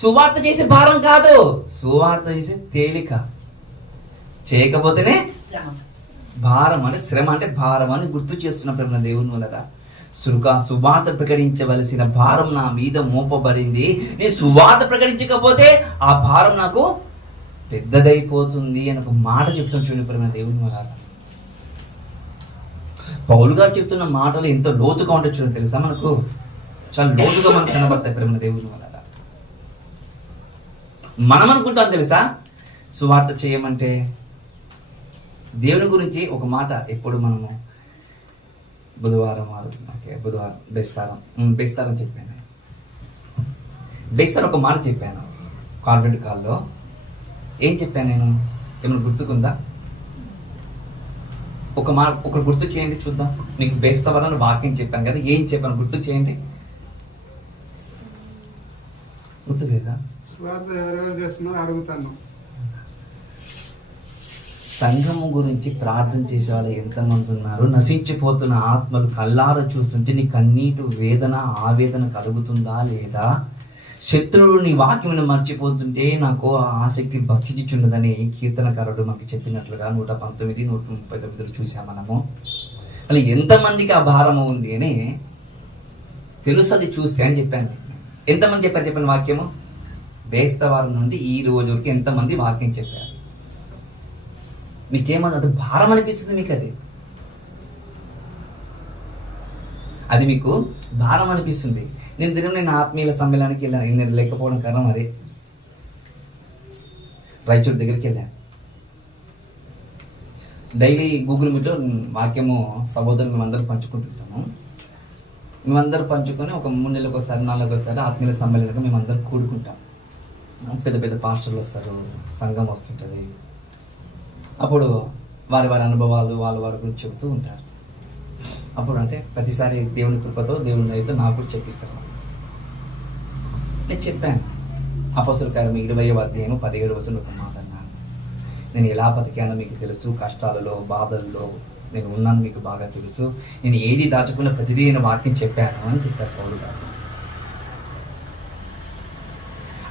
సువార్త చేసే భారం కాదు, సువార్త చేసే తేలిక. చేయకపోతేనే శ్రమ. భారం అంటే శ్రమ అంటే భారం అని గుర్తు చేస్తున్నప్పుడు దేవుని వల్ల సువార్త ప్రకటించవలసిన భారం నా మీద మోపబడింది. నేను సువార్త ప్రకటించకపోతే ఆ భారం నాకు పెద్దదైపోతుంది అని ఒక మాట చెప్తాను చూడండి ప్రేమ దేవుని వల్ల. పౌలు గారు చెప్తున్న మాటలు ఎంత లోతుగా ఉంటాయి చూడండి, తెలుసా? మనకు చాలా లోతుగా మనకు కనబడతాయి ప్రేమ దేవుని వల్ల. మనం అనుకుంటాం తెలుసా సువార్త చేయమంటే. దేవుని గురించి ఒక మాట ఎప్పుడు మనము బుధవారం బేస్తారం చెప్పాను. బేస్తారం ఒక మాట చెప్పాను కాన్వెంట్ కాల్లో. ఏం చెప్పాను నేను? ఏమైనా గుర్తుకుందా? ఒకరు గుర్తు చేయండి చూద్దాం. మీకు బేస్తవారని వాక్యం చెప్పాను కదా, ఏం చెప్పాను గుర్తు చేయండి. గుర్తు లేదా? అడుగుతాను. సంఘము గురించి ప్రార్థన చేసే వాళ్ళు ఎంతమంది ఉన్నారు? నశించిపోతున్న ఆత్మలు కళ్ళారా చూస్తుంటే నీ కన్నీటి వేదన ఆవేదన కలుగుతుందా లేదా? శత్రువులు నీ వాక్యమును మర్చిపోతుంటే నాకు ఆసక్తి భక్తించున్నదని కీర్తనకారుడు మనకి చెప్పినట్లుగా 119, 139 చూసాం మనము. మళ్ళీ ఎంతమందికి ఆ భారము ఉంది అని తెలుసు అది చూస్తే అని చెప్పాను. ఎంతమంది చెప్పారు చెప్పండి వాక్యము? బేస్తవారం నుండి ఈ రోజు వరకు ఎంతమంది వాక్యం చెప్పారు? మీకేమన్నా అది భారం అనిపిస్తుంది? మీకు అది మీకు భారం అనిపిస్తుంది. నేను ఆత్మీయుల సమ్మేళనానికి వెళ్ళాను. నేను లేకపోవడం కారణం అదే. రాయచూరు దగ్గరికి వెళ్ళాను. డైలీ గూగుల్ మీట్లో వాక్యము సహోదరులు మేమందరూ పంచుకుంటుంటాము. మేమందరూ పంచుకొని ఒక 3 నెలలకు ఒకసారి 4 నెలలకు ఒకసారి ఆత్మీయుల సమ్మేళనంగా మేమందరూ కూడుకుంటాం. పెద్ద పెద్ద పాస్టర్లు వస్తారు, సంఘం వస్తుంటుంది. అప్పుడు వారి అనుభవాలు వారి గురించి చెబుతూ ఉంటారు. అప్పుడు అంటే ప్రతిసారి దేవుని కృపతో దేవుని దయతో నాకు కూడా చెప్పిస్తారు. నేను చెప్పాను అపొస్తలుల కార్యము 20వ అధ్యాయము 17వ వచనంలో ఒక మాట అన్నాను. నేను ఎలా బతికానో మీకు తెలుసు, కష్టాలలో బాధల్లో నేను ఉన్నాను మీకు బాగా తెలుసు. నేను ఏది దాచుకున్న ప్రతిదీ నేను వాక్యం చెప్పాను అని చెప్పారు పౌలు గారు.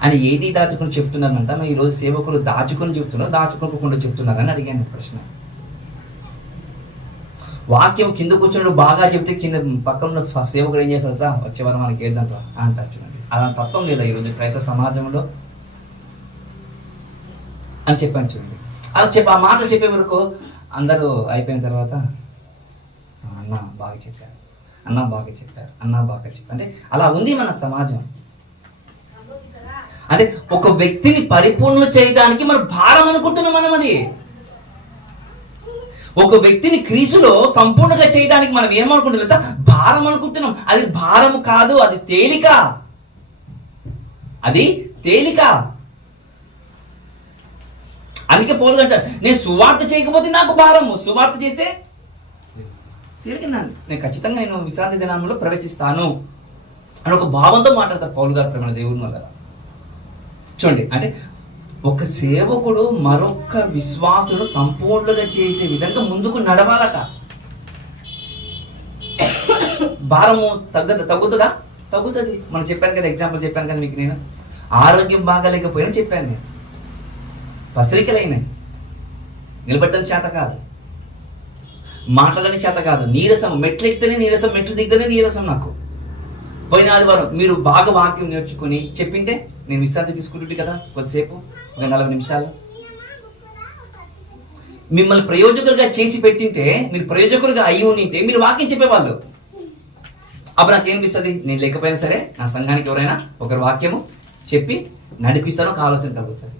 అని ఏది దాచుకుని చెప్తున్నానంట. మరి ఈరోజు సేవకులు దాచుకొని చెప్తున్నారు, దాచుకోకుండా చెప్తున్నారని అడిగాను ప్రశ్న. వాక్యం కింద కూర్చున్నాడు బాగా చెప్తే కింద పక్కన ఉన్న సేవకుడు ఏం చేస్తారు సార్? వచ్చే వారం మనకి ఏదంట అంటారు చూడండి. అలాంటి తత్వం లేదా ఈరోజు క్రైస్తవ సమాజంలో అని చెప్పాను చూడండి. అలా ఆ మాటలు చెప్పే వరకు అందరూ అయిపోయిన తర్వాత అన్న బాగా చెప్పారు, అన్న బాగా చెప్పారు, అన్న బాగా చెప్పారు అంటే అలా ఉంది మన సమాజం. అంటే ఒక వ్యక్తిని పరిపూర్ణ చేయడానికి మనం భారం అనుకుంటున్నాం. మనం అది ఒక వ్యక్తిని క్రీస్తులో సంపూర్ణంగా చేయడానికి మనం ఏమనుకుంటున్నాం? భారం అనుకుంటున్నాం. అది భారము కాదు, అది తేలిక. అది తేలిక. అందుకే పౌలు అంటారు, నేను సువార్త చేయకపోతే నాకు భారము, సువార్త చేస్తే తేలిక. నేను ఖచ్చితంగా నేను విశ్రాంతి దినాల్లో ప్రవేశిస్తాను అని ఒక భావంతో మాట్లాడతారు పౌలు గారు ప్రేమ దేవుని వల్ల. చూడండి, అంటే ఒక సేవకుడు మరొక విశ్వాసును సంపూర్ణంగా చేసే విధంగా ముందుకు నడవాలట. భారము తగ్గుతుందా? తగ్గుతుంది. మనం చెప్పాను కదా, ఎగ్జాంపుల్ చెప్పాను కదా మీకు. నేను ఆరోగ్యం బాగాలేకపోయినా చెప్పాను. నేను పసరికలైనాయి, నిలబడడం చేత కాదు, మాట్లాడని చేత కాదు, నీరసం. మెట్లు ఎక్కితేనే నీరసం, మెట్లు దిగితేనే నీరసం. నాకు పోయిన ఆదివారం మీరు బాగా వాక్యం నేర్చుకుని చెప్పింటే నేను విశ్రాంతి తీసుకుంటుంటే కదా కొద్దిసేపు, ఒక 40 నిమిషాలు మిమ్మల్ని ప్రయోజకులుగా చేసి పెట్టింటే, మీరు ప్రయోజకులుగా అయి ఉంటే మీరు వాక్యం చెప్పేవాళ్ళు. అప్పుడు నాకు ఏనిపిస్తుంది? నేను లేకపోయినా సరే నా సంఘానికి ఎవరైనా ఒకరు వాక్యము చెప్పి నడిపిస్తానో ఒక ఆలోచన కలుగుతుంది.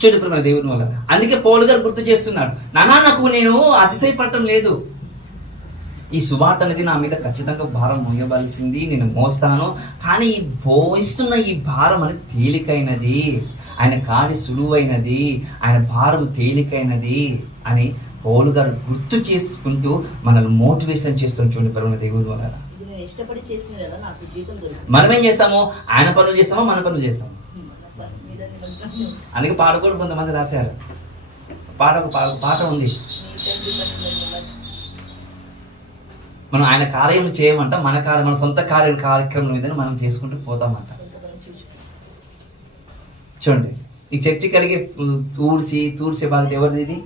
చూడు మన దేవుని వల్ల. అందుకే పౌలు గారు గుర్తు చేస్తున్నాడు, నానా నాకు నేను అతిశయపడటం లేదు. ఈ సువార్త అనేది నా మీద ఖచ్చితంగా భారం మోయవలసింది, నేను మోస్తాను. కానీ ఈ మోయిస్తున్న ఈ భారం అనేది తేలికైనది, ఆయన కాడి సులువైనది, ఆయన భారం తేలికైనది అని పౌలు గారు గుర్తు చేసుకుంటూ మనల్ని మోటివేషన్ చేస్తాం. చూడండి పరువున దేవుడు వల్ల ఇష్టపడి చేసిన కదా నాకు జీతం దొరుకుతుంది. మనం ఏం చేస్తాము? ఆయన పనులు చేస్తామో మన పనులు చేస్తాము. అందుకే పాట కూడా కొంతమంది రాశారు. పాట ఉంది, మనం ఆయన కార్యం చేయమంట, మన సొంత కార్యక్రమం మీద మనం చేసుకుంటూ పోతామంట. చూడండి, ఈ చర్చి కలిగే తూర్చే బాధ్యత ఎవరిది? ఇది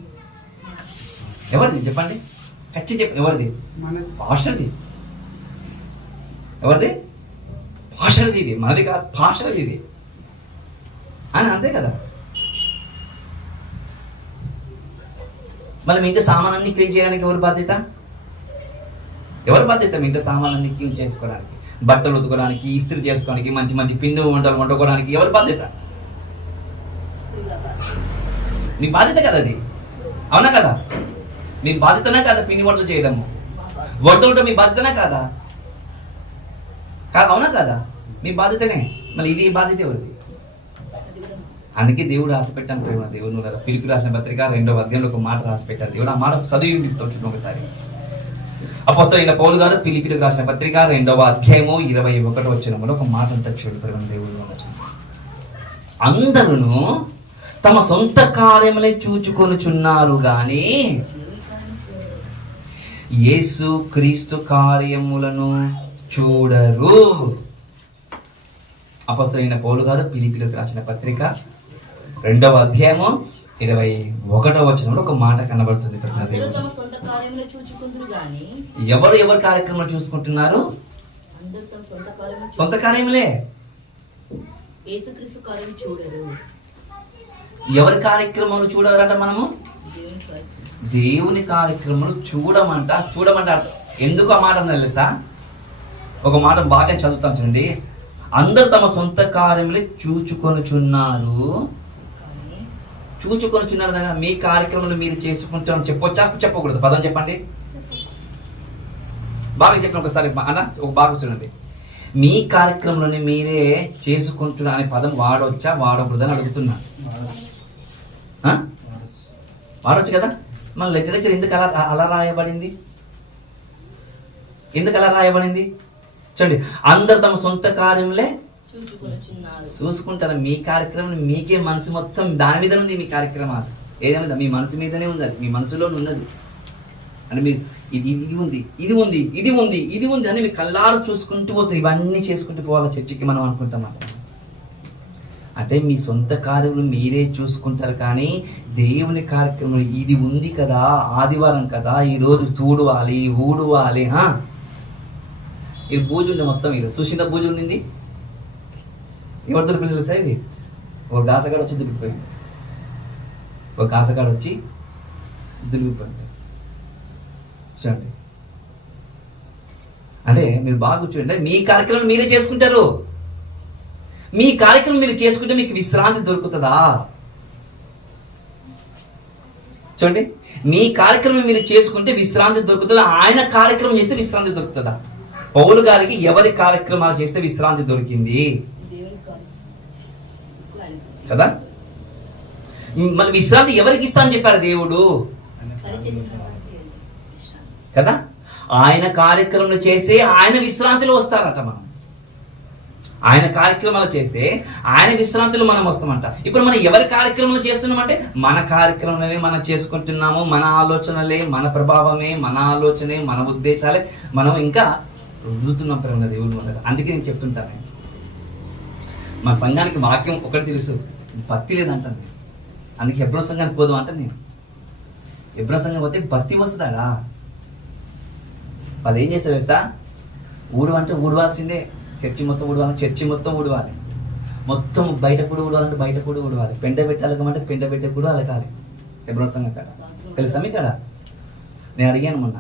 ఎవరిది చెప్పండి? ఎవరిది? పాస్టర్ది. ఎవరిది? పాస్టర్ది. ఇది మనది కాదు, పాస్టర్ది ఇది అని. అంతే కదా. మళ్ళీ మీ ఇంట్లో సామానాన్ని క్లీన్ చేయడానికి ఎవరి బాధ్యత? ఎవరి బాధ్యత? మీ ఇంట్లో సామానాన్ని క్లీన్ చేసుకోవడానికి, బట్టలు ఉతుకోవడానికి, ఇస్త్రీ చేసుకోవడానికి, మంచి మంచి పిండి వంటలు వండుకోవడానికి ఎవరి బాధ్యత? మీ బాధ్యత కదా అది. అవునా కదా? మీ బాధ్యతనే కదా పిండి వంటలు చేయడము, వంట మీ బాధ్యతనే కాదా? అవునా కదా? మీ బాధ్యతనే. మళ్ళీ ఇది బాధ్యత ఎవరిది? అందుకే దేవుడు రాసి పెట్టాను ప్రేమ దేవుడు కదా. ఫిలిప్పీ రాసిన పత్రిక 2వ అధ్యాయంలో ఒక మాట రాసి పెట్టారు దేవుడు. ఆ మాట చదివి వినిపిస్తాడు ఒకసారి. అపోస్తలుడైన పౌలు గారు ఫిలిప్పీలకు రాసిన పత్రిక 2వ అధ్యాయము 21వ వచనంలో ఒక మాట ఉంటుంది చూడు ప్రేమ దేవుడు. అందరూ తమ సొంత కార్యములే చూచుకొనుచున్నారు గాని యేసు క్రీస్తు కార్యములను చూడరు. అపోస్తలుడైన పౌలు గారు ఫిలిప్పీలకు రాసిన పత్రిక 2వ అధ్యాయము 21వ వచనంలో ఒక మాట కనబడుతుంది. ఎవరు కార్యక్రమాలు చూసుకుంటున్నారు? సొంత కార్యములే. ఎవరి కార్యక్రమాలు చూడాలంట? మనము దేవుని కార్యక్రమాలు చూడమంట. ఎందుకు ఆ మాట తెలుసా? ఒక మాట బాగా చదువుతాం చూడండి. అందరూ తమ సొంత కార్యములే చూచుకొనుచున్నారు కదా. మీ కార్యక్రమాలు మీరు చేసుకుంటారని చెప్పొచ్చా? చెప్పకూడదు. పదం చెప్పండి. బాగా చెప్పండి ఒకసారి అన్న, ఒక బాగా చూడండి. మీ కార్యక్రమంలోని మీరే చేసుకుంటున్నా అనే పదం వాడవచ్చా వాడకూడదని అడుగుతున్నా. వాడవచ్చు కదా. మన లిటరేచర్ ఎందుకు అలా రాయబడింది? ఎందుకు అలా రాయబడింది చూడండి. అందరు తమ సొంత కార్యములే చూసుకుంటారు. మీ కార్యక్రమం మీకే, మనసు మొత్తం దాని మీద ఉంది. మీ కార్యక్రమాలు ఏదైనా మీ మనసు మీదనే ఉంది, మీ మనసులో ఉన్నది అని మీరు ఇది ఉంది అని మీ కళ్ళారు చూసుకుంటూ పోతారు. ఇవన్నీ చేసుకుంటూ పోవాలి చర్చికి మనం అనుకుంటామంట. అంటే మీ సొంత కార్యములు మీరే చూసుకుంటారు, కానీ దేవుని కార్యక్రమం ఇది ఉంది కదా, ఆదివారం కదా, ఈరోజు తూడవాలి, ఊడవాలి. ఇది పూజ ఉంది మొత్తం. ఇది సుశీల పూజ ఉండింది. ఎవరు దొరికింది తెలుసా? ఇది ఒక గాసగాడు వచ్చి దొరికిపోయింది. చూడండి. అంటే మీరు బాగా చూడండి. మీ కార్యక్రమం మీరే చేసుకుంటారు. మీ కార్యక్రమం మీరు చేసుకుంటే మీకు విశ్రాంతి దొరుకుతుందా? చూడండి, మీ కార్యక్రమం మీరు చేసుకుంటే విశ్రాంతి దొరుకుతుందా? ఆయన కార్యక్రమం చేస్తే విశ్రాంతి దొరుకుతుందా? పౌలు గారికి ఎవరి కార్యక్రమాలు చేస్తే విశ్రాంతి దొరికింది కదా. మళ్ళీ విశ్రాంతి ఎవరికి ఇస్తా అని చెప్పారు దేవుడు కదా. ఆయన కార్యక్రమాలు చేస్తే ఆయన విశ్రాంతిలో వస్తారట. మనం ఆయన కార్యక్రమాలు చేస్తే ఆయన విశ్రాంతిలో మనం వస్తామంట. ఇప్పుడు మనం ఎవరి కార్యక్రమాలు చేస్తున్నామంటే మన కార్యక్రమాలే మనం చేసుకుంటున్నాము. మన ఆలోచనలే, మన ప్రభావమే, మన ఆలోచనే, మన ఉద్దేశాలే మనం ఇంకా రుద్దుతున్నాం ప్రేమ దేవుడు. అందుకే నేను చెప్తుంటాను, మా సంఘానికి వాక్యం ఒకటి తెలుసు, భక్తి లేదంటాను. అందుకే హెబ్రోను సంఘానికి పోదాం అంటాను నేను. హెబ్రోను సంఘం పోతే భక్తి వస్తుందాడా? అది ఏం చేస్తారు తెలుసా? ఊడవంటే ఊడవాల్సిందే. చర్చి మొత్తం ఊడవాలి. మొత్తం బయట కూడా ఊడవాలంటే బయట కూడా ఊడవాలి. పెండ పెట్టాలకమంటే పెండ పెట్టే కూడా అలకాలి. హెబ్రోను సంఘం కాడ తెలుసా మీ కాడ? నేను అడిగాను మొన్న,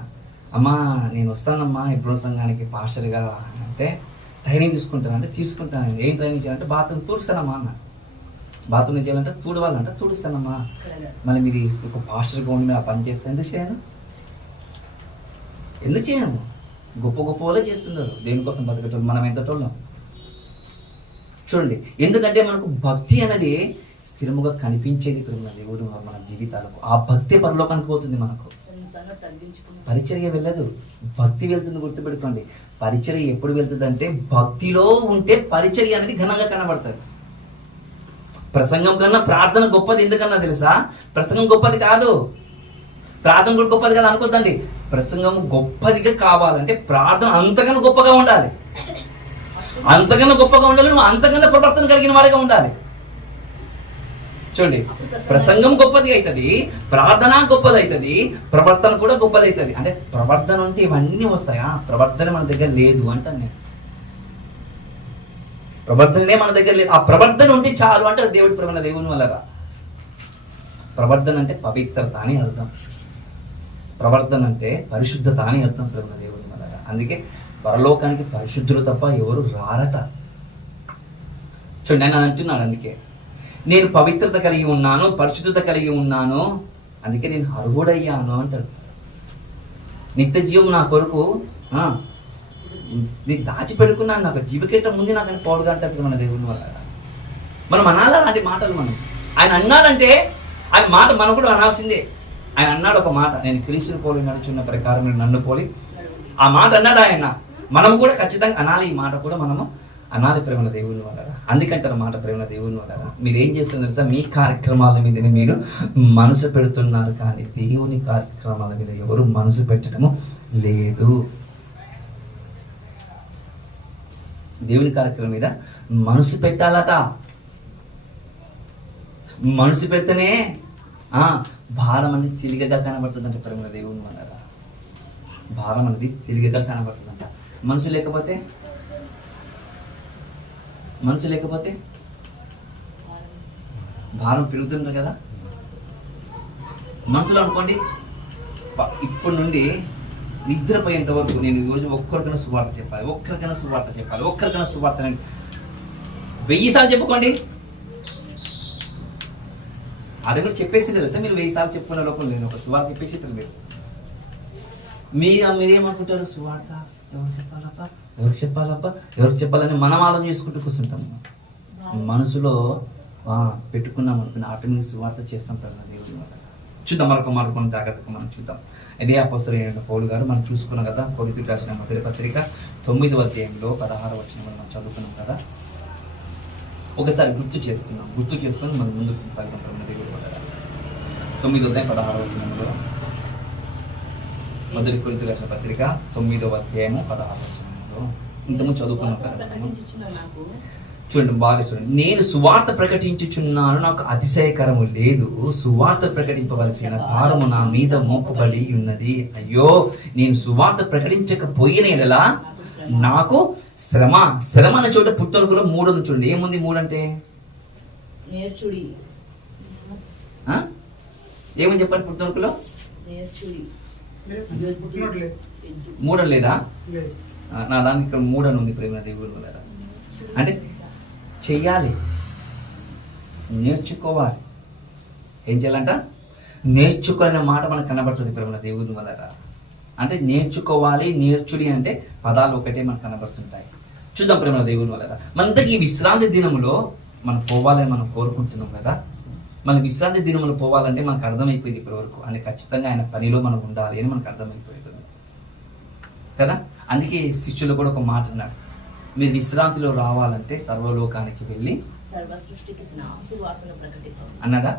అమ్మా నేను వస్తానమ్మా హెబ్రోను సంఘానికి పాస్టర్గా అంటే, ట్రైనింగ్ తీసుకుంటానంటే తీసుకుంటాను. ఏం ట్రైనింగ్ చేయాలంటే బాత్రూమ్ తుడుస్తానమ్మా అన్న. బాత్రూమ్ చేయాలంటే తుడవాలంటే తుడుస్తానమ్మా. మళ్ళీ మీరు ఒక పాస్టర్గా ఉండి మీరు ఆ పని చేస్తే ఎందుకు చేయను? ఎందుకు చేయము? గొప్ప గొప్ప వాళ్ళే చేస్తున్నారు దేనికోసం బతకటం. మనం ఎంతటోళ్ళం చూడండి. ఎందుకంటే మనకు భక్తి అనేది స్థిరముగా కనిపించేది ప్రేమ దేవుడు మన జీవితాలకు. ఆ భక్తి పరలోకానికి పోతుంది. మనకు తను తగ్గించుకుని పరిచర్య వెళ్ళదు, భక్తి వెళ్తుంది. గుర్తుపెట్టుకోండి, పరిచర్య ఎప్పుడు వెళ్తుంది అంటే భక్తిలో ఉంటే పరిచర్య అనేది ఘనంగా కనబడుతుంది. ప్రసంగం కన్నా ప్రార్థన గొప్పది. ఎందుకన్నా తెలుసా? ప్రసంగం గొప్పది కాదు, ప్రార్థన కూడా గొప్పది కాదు అనుకోద్దండి. ప్రసంగం గొప్పదిగా కావాలంటే ప్రార్థన అంతకన్నా గొప్పగా ఉండాలి. అంతకన్నా గొప్పగా ఉండాలి. నువ్వు అంతకన్నా ప్రవర్తన కలిగిన వాడిగా ఉండాలి. చూడండి, ప్రసంగం గొప్పది అవుతుంది, ప్రార్థన గొప్పది అవుతుంది, ప్రవర్తన కూడా గొప్పది అవుతుంది. అంటే ప్రవర్తన అంటే ఇవన్నీ వస్తాయా? ప్రవర్తన మన దగ్గర లేదు అంటాను నేను. ప్రవర్తనే మన దగ్గర లేదు. ఆ ప్రవర్తన ఉంటే చాలు అంటారు దేవుడి ప్రేమ దేవుని వల్ల. ప్రవర్తన అంటే పవిత్రత అని అర్థం. ప్రవర్తన అంటే పరిశుద్ధత అని అర్థం ప్రేమ దేవుని వల్ల. అందుకే పరలోకానికి పరిశుద్ధులు తప్ప ఎవరు రారట. చూడండి, ఆయన అంటున్నాడు, అందుకే నేను పవిత్రత కలిగి ఉన్నాను, పరిశుద్ధత కలిగి ఉన్నాను, అందుకే నేను అర్హుడయ్యాను అంటాడు. నిత్య జీవం నా కొరకు నేను దాచిపెట్టుకున్నాను, నాకు జీవకేట ముందు నాకు పోడుగా అంటాడు మన దేవుని వల్ల. మనం అనాలి అలాంటి మాటలు. ఆయన అన్నాడంటే ఆయన మాట మనం కూడా అనాల్సిందే. ఆయన అన్నాడు ఒక మాట, నేను క్రీస్తుని పోలి నడుచున్న ప్రకారం మీరు నన్ను పోలి. ఆ మాట అన్నాడు ఆయన. మనం కూడా ఖచ్చితంగా అనాలి. ఈ మాట కూడా మనము అనాలి ప్రేమ దేవుని వల్ల. అందుకంటారు మాట ప్రేమ దేవుని వల్ల. మీరు ఏం చేస్తున్నారు తెలుసా? మీ కార్యక్రమాల మీదనే మీరు మనసు పెడుతున్నారు, కానీ దేవుని కార్యక్రమాల మీద ఎవరు మనసు పెట్టడము లేదు. దేవుని కార్యక్రమం మీద మనసు పెట్టాలట. మనసు పెడితేనే భారం అనేది తేలికగా కనబడుతుందంట ప్రేమ దేవుని వల్ల. భారం అనేది తేలికగా కనబడుతుందంట. మనసు లేకపోతే భారం పెరుగుతుంది కదా. మనసులో అనుకోండి, ఇప్పటి నుండి నిద్రపోయేంత వరకు నేను ఈరోజు ఒక్కరికైనా సువార్త చెప్పాలి, ఒక్కరికైనా సువార్త 1000 సార్లు చెప్పుకోండి. అది కూడా చెప్పేసి తెలుసా? మీరు 1000 సార్లు చెప్పుకునే లోపల నేను ఒక సువార్త చెప్పేసి మీరేమనుకుంటారు? సువార్త ఎవరు చెప్పాలని మనం ఆలోచన చేసుకుంటూ కూర్చుంటాం. మనసులో పెట్టుకున్నాం అనుకుని ఆటోమేటిక్ సువార్త చేస్తాం ప్రజల దేవుని వల్ల. చూద్దాం మరొక మాట కొన్ని జాగ్రత్తగా మనం చూద్దాం. ఇదే అపోస్తలుడైన పౌలు గారు మనం చూసుకున్నాం కదా. కొరింథీయులకు రాసిన మొదటి పత్రిక 9వ అధ్యాయంలో 16వ వచనం మనం చదువుకున్నాం కదా. ఒకసారి గుర్తు చేసుకుని మనం ముందుకు పలుకుంటాం దేవుడి వల్ల. 9వ అధ్యాయం 16వ వచనంలో, మొదటి కొరింథీయులకు రాసిన పత్రిక 9వ అధ్యాయము 16వ వచనంలో ఇంతకుముందు చదువుకున్నాం కదా. చూడండి, బాగా చూడండి. నేను సువార్త ప్రకటించుచున్నాను, నాకు అతిశయకరము లేదు. సువార్త ప్రకటింపవలసిన భారము నా మీద మోపబడి ఉన్నది. అయ్యో, నేను సువార్త ప్రకటించకపోయిన ఎడలా నాకు శ్రమ. శ్రమ అనే చోట పుట్టరుకులో 3 చూడండి. ఏముంది 3 అంటే? నేర్చుడి. ఏమని చెప్పండి? పుట్టరుకులో 3 లేదా? నా దానికి ఇక్కడ 3 అని ఉంది ప్రేమ దేవుని వల్ల. అంటే చెయ్యాలి, నేర్చుకోవాలి. ఏం చేయాలంట? నేర్చుకునే మాట మనకు కనబడుతుంది ప్రేమ దేవుని వల్ల. అంటే నేర్చుకోవాలి, నేర్చుడి అంటే పదాలు ఒకటే మనకు కనబడుతుంటాయి. చూద్దాం ప్రేమ దేవుని వల్ల. మనంతకి ఈ విశ్రాంతి దినములో మనం పోవాలని మనం కోరుకుంటున్నాం కదా. మన విశ్రాంతి దినములు పోవాలంటే మనకు అర్థమైపోయింది ఇప్పటి వరకు. అని ఖచ్చితంగా ఆయన పనిలో మనం ఉండాలి అని మనకు అర్థమైపోయింది కదా. అందుకే శిష్యులు కూడా ఒక మాట అన్నాడు, మీరు విశ్రాంతిలో రావాలంటే సర్వలోకానికి వెళ్ళి అన్నాడా?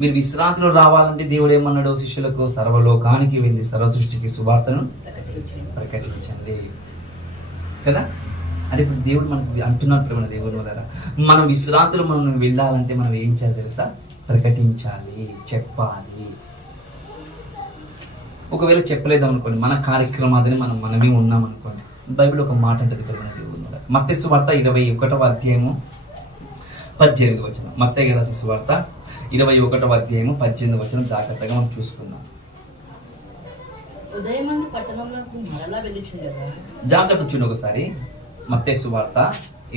మీరు విశ్రాంతిలో రావాలంటే దేవుడు ఏమన్నాడు శిష్యులకు? సర్వలోకానికి వెళ్ళి సర్వ సృష్టికి సువార్తను ప్రకటించండి కదా. అంటే ఇప్పుడు దేవుడు మనకు అంటున్నాడు ప్రేమ దేవుని వల్ల. మనం విశ్రాంతిలో మనం వెళ్ళాలంటే మనం ఏం చేయాలి తెలుసా? ప్రకటించాలి, చెప్పాలి. ఒకవేళ చెప్పలేదు అనుకోండి, మన కార్యక్రమాలని మనమే ఉన్నాం అనుకోండి. బైబిల్ ఒక మాట ఉంటుంది ప్రేమ దేవుని వల్ల. మత్తయి సువార్త 21వ అధ్యాయము 18వ వచనం. మత్తయి రాసిన సువార్త 21వ అధ్యాయము 18వ వచనం జాగ్రత్తగా మనం చూసుకుందాం. జాగ్రత్త చూడండి ఒకసారి. మత్తయి సువార్త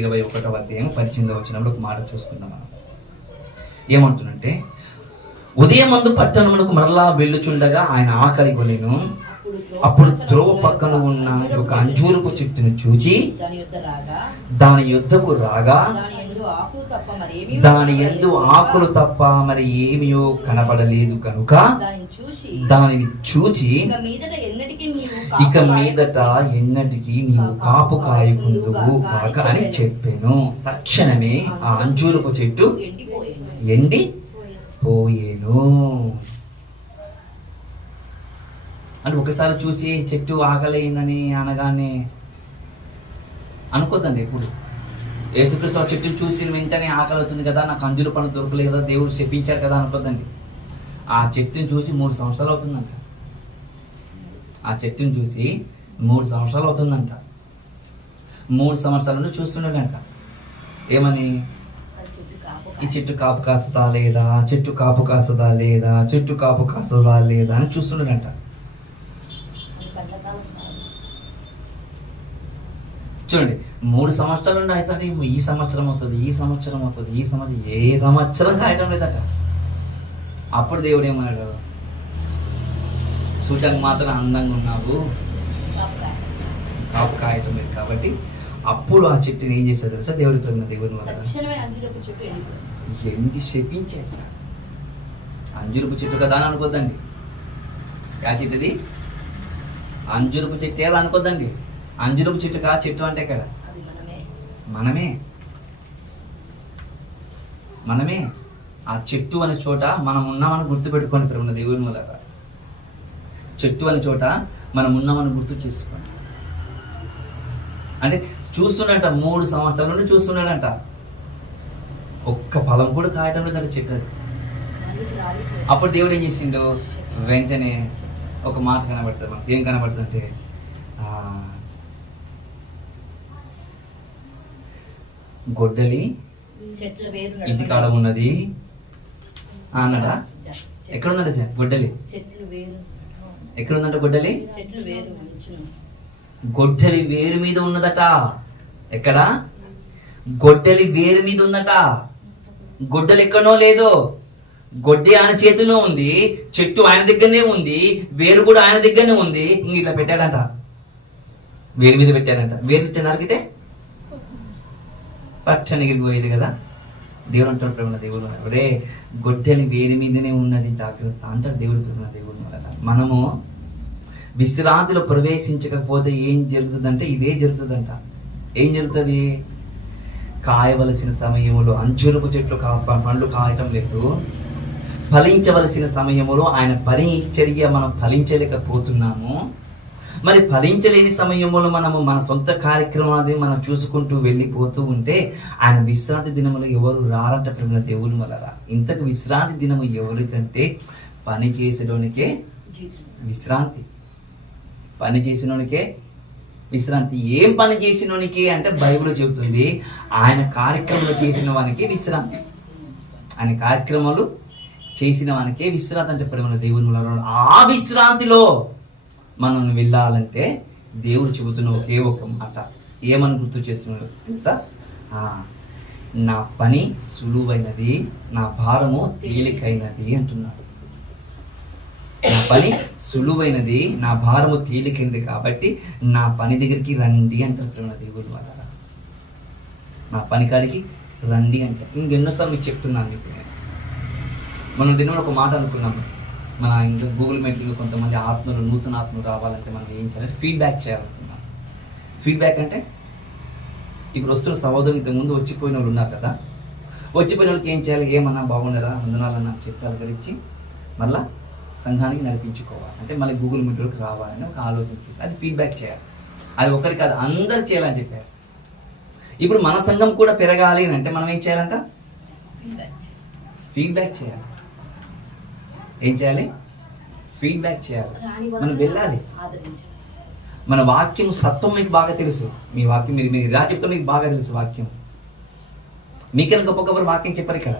21వ అధ్యాయం 18వ వచనంలో ఒక మాట చూసుకుందాం మనం. ఏమంటుందంటే, ఉదయమందు పట్టణమునకు మరలా వెళ్ళుచుండగా ఆయన ఆకలి కొనెను. అప్పుడు త్రోవ పక్కన ఉన్న ఒక అంజూరపు చెట్టును చూచి దాని యుద్ధకు రాగా దాని యందు ఆకులు తప్ప మరి ఏమియో కనబడలేదు కనుక దానిని చూచి ఇక మీదట ఎన్నటికీ నీవు కాపు కాయకుందువు కాక అని చెప్పాను. తక్షణమే ఆ అంజూరపు చెట్టు ఎండి పోయేను. అంటే ఒకసారి చూసి చెట్టు ఆకలిందని అనగానే అనుకోద్దండి. ఎప్పుడు యేసుక్రీస్తు ఆ చెట్టును చూసి వెంటనే ఆకలి అవుతుంది కదా, నాకు అంజూరు పనులు దొరకలేదు కదా, దేవుడు చెప్పించాడు కదా అనుకోద్దండి. ఆ చెట్టుని చూసి 3 సంవత్సరాలు అవుతుందంట. ఆ చెట్టుని చూసి 3 సంవత్సరాలు అవుతుందంట. 3 సంవత్సరాల నుండి చూస్తుండేనంట. ఏమని? ఈ చెట్టు కాపు కాస్తదా లేదా, చెట్టు కాపు కాస్తదా లేదా, చెట్టు కాపు కాస్తదా లేదా అని చూస్తుండేనంట. చూడండి, 3 సంవత్సరాల నుండి అయితే ఈ సంవత్సరం అవుతుంది, ఈ సంవత్సరం అవుతుంది, ఈ సంవత్సరం ఏ సంవత్సరం కాయటం లేదట. అప్పుడు దేవుడు ఏమన్నాడు? చూడడానికి మాత్రం అందంగా ఉన్నావు, కాపు కాయటం లేదు. కాబట్టి అప్పుడు ఆ చెట్టుని ఏం చేశాడు తెలుసా? దేవుడి ప్రేమ, దేవుని వల్ల ఎండి శపించేశాడు. అంజురుపు చెట్టు కదా అని అనుకోద్దండి. ఆ చెట్టుది అంజురుపు చెట్టు ఎలా అనుకోద్దండి. అంజురపు చెట్టు కా చెట్టు అంటే ఇక్కడ మనమే ఆ చెట్టు అనే చోట మనం ఉన్నామని గుర్తుపెట్టుకోండి. ప్రేమ దేవుని వల్ల చెట్టు అనే చోట మనం ఉన్నామని గుర్తు చేసుకోండి. అంటే చూస్తున్నాడంట, 3 సంవత్సరాల నుండి చూస్తున్నాడంట. ఒక్క ఫలం కూడా కాయటం లేదంట చెట్టు. అప్పుడు దేవుడు ఏం చేసిండు? వెంటనే ఒక మాట కనబడుతుంది మనకి. ఏం కనబడుతుంది అంటే, గొడ్డలి ఇంటికాడ ఉన్నది అన్నాడా? ఎక్కడుందంట గొడ్డలి? ఎక్కడుందంట గొడ్డలి? గొడ్డలి వేరు మీద ఉన్నదట. ఎక్కడ? గొడ్డలి వేరు మీద ఉందట. గొడ్డలి ఎక్కడో లేదు. గొడ్డి ఆయన చేతిలో ఉంది, చెట్టు ఆయన దగ్గరనే ఉంది, వేరు కూడా ఆయన దగ్గరనే ఉంది. ఇంక ఇట్లా పెట్టాడంట, వేరు మీద పెట్టాడంట. వేరు మీద నరికితే పచ్చని ఎగిరిపోయేది కదా. దేవుడు అంటాడు ప్రేమ దేవుడు, రే గొడ్డలి వేరు మీదనే ఉన్నది జాగ్రత్త అంటాడు దేవుడు. ప్రేమ దేవుడు మనము విశ్రాంతిలో ప్రవేశించకపోతే ఏం జరుగుతుందంటే ఇదే జరుగుతుందంట. ఏం జరుగుతుంది? కాయవలసిన సమయంలో అంజూరపు చెట్లు పండ్లు కాయటం లేదు. ఫలించవలసిన సమయంలో ఆయన పరిచర్య మనం ఫలించలేకపోతున్నాము. మరి ఫలించలేని సమయంలో మనము మన సొంత కార్యక్రమాన్ని మనం చూసుకుంటూ వెళ్ళిపోతూ ఉంటే ఆయన విశ్రాంతి దినములు ఎవరు రారంట ప్రేమ దేవుని వల్ల. ఇంతకు విశ్రాంతి దినము ఎవరికంటే పని చేసేటోనికే విశ్రాంతి. పని చేసినోనికే విశ్రాంతి. ఏం పని చేసినోనికి అంటే బైబిల్ చెబుతుంది, ఆయన కార్యక్రమాలు చేసిన వానికి విశ్రాంతి. ఆయన కార్యక్రమాలు చేసిన వానికే విశ్రాంతి అంటే ప్రేమ దేవుని వల్ల. ఆ విశ్రాంతిలో మనం వెళ్ళాలంటే దేవుడు చెబుతున్న ఒకే ఒక మాట. ఏమని గుర్తు చేస్తున్నాడు తెలుసా? నా పని సులువైనది, నా భారము తేలికైనది అంటున్నాడు. నా పని సులువైనది, నా భారము తేలికైనది, కాబట్టి నా పని దగ్గరికి రండి అంటున్నాడు దేవుడు వల్ల. నా పని కాడికి రండి అంటే ఇంకెన్నోసార్లు మీకు చెప్తున్నాను. మీకు మనం దినంలో ఒక మాట అనుకున్నాము, మన ఇంకా గూగుల్ మీటింగ్ కొంతమంది ఆత్మలు, నూతన ఆత్మలు రావాలంటే మనం ఏం చేయాలి? ఫీడ్బ్యాక్ చేయాలనుకున్నాం. ఫీడ్బ్యాక్ అంటే ఇప్పుడు వస్తున్న సహోదరులు ఇంతకుముందు వచ్చిపోయిన వాళ్ళు ఉన్నారు కదా, వచ్చిపోయిన వాళ్ళకి ఏం చేయాలి? ఏమన్నా బాగుండరా, వందనాలన్నా చెప్పి అలగరించి మళ్ళా సంఘానికి నడిపించుకోవాలి. అంటే మళ్ళీ గూగుల్ మీటింగ్కి రావాలని ఒక ఆలోచన చేసి అది ఫీడ్బ్యాక్ చేయాలి. అది ఒకరి కాదు, అందరు చేయాలని చెప్పారు. ఇప్పుడు మన సంఘం కూడా పెరగాలి అని అంటే మనం ఏం చేయాలంట? ఫీడ్బ్యాక్ చేయాలి. ఏం చేయాలి? ఫీడ్బ్యాక్ చేయాలి. మనం వెళ్ళాలి. మన వాక్యం సత్వం మీకు బాగా తెలుసు. మీ వాక్యం మీరు ఇలా చెప్తే మీకు బాగా తెలుసు వాక్యం. మీకైనా గొప్ప వాక్యం చెప్పారు ఇక్కడ.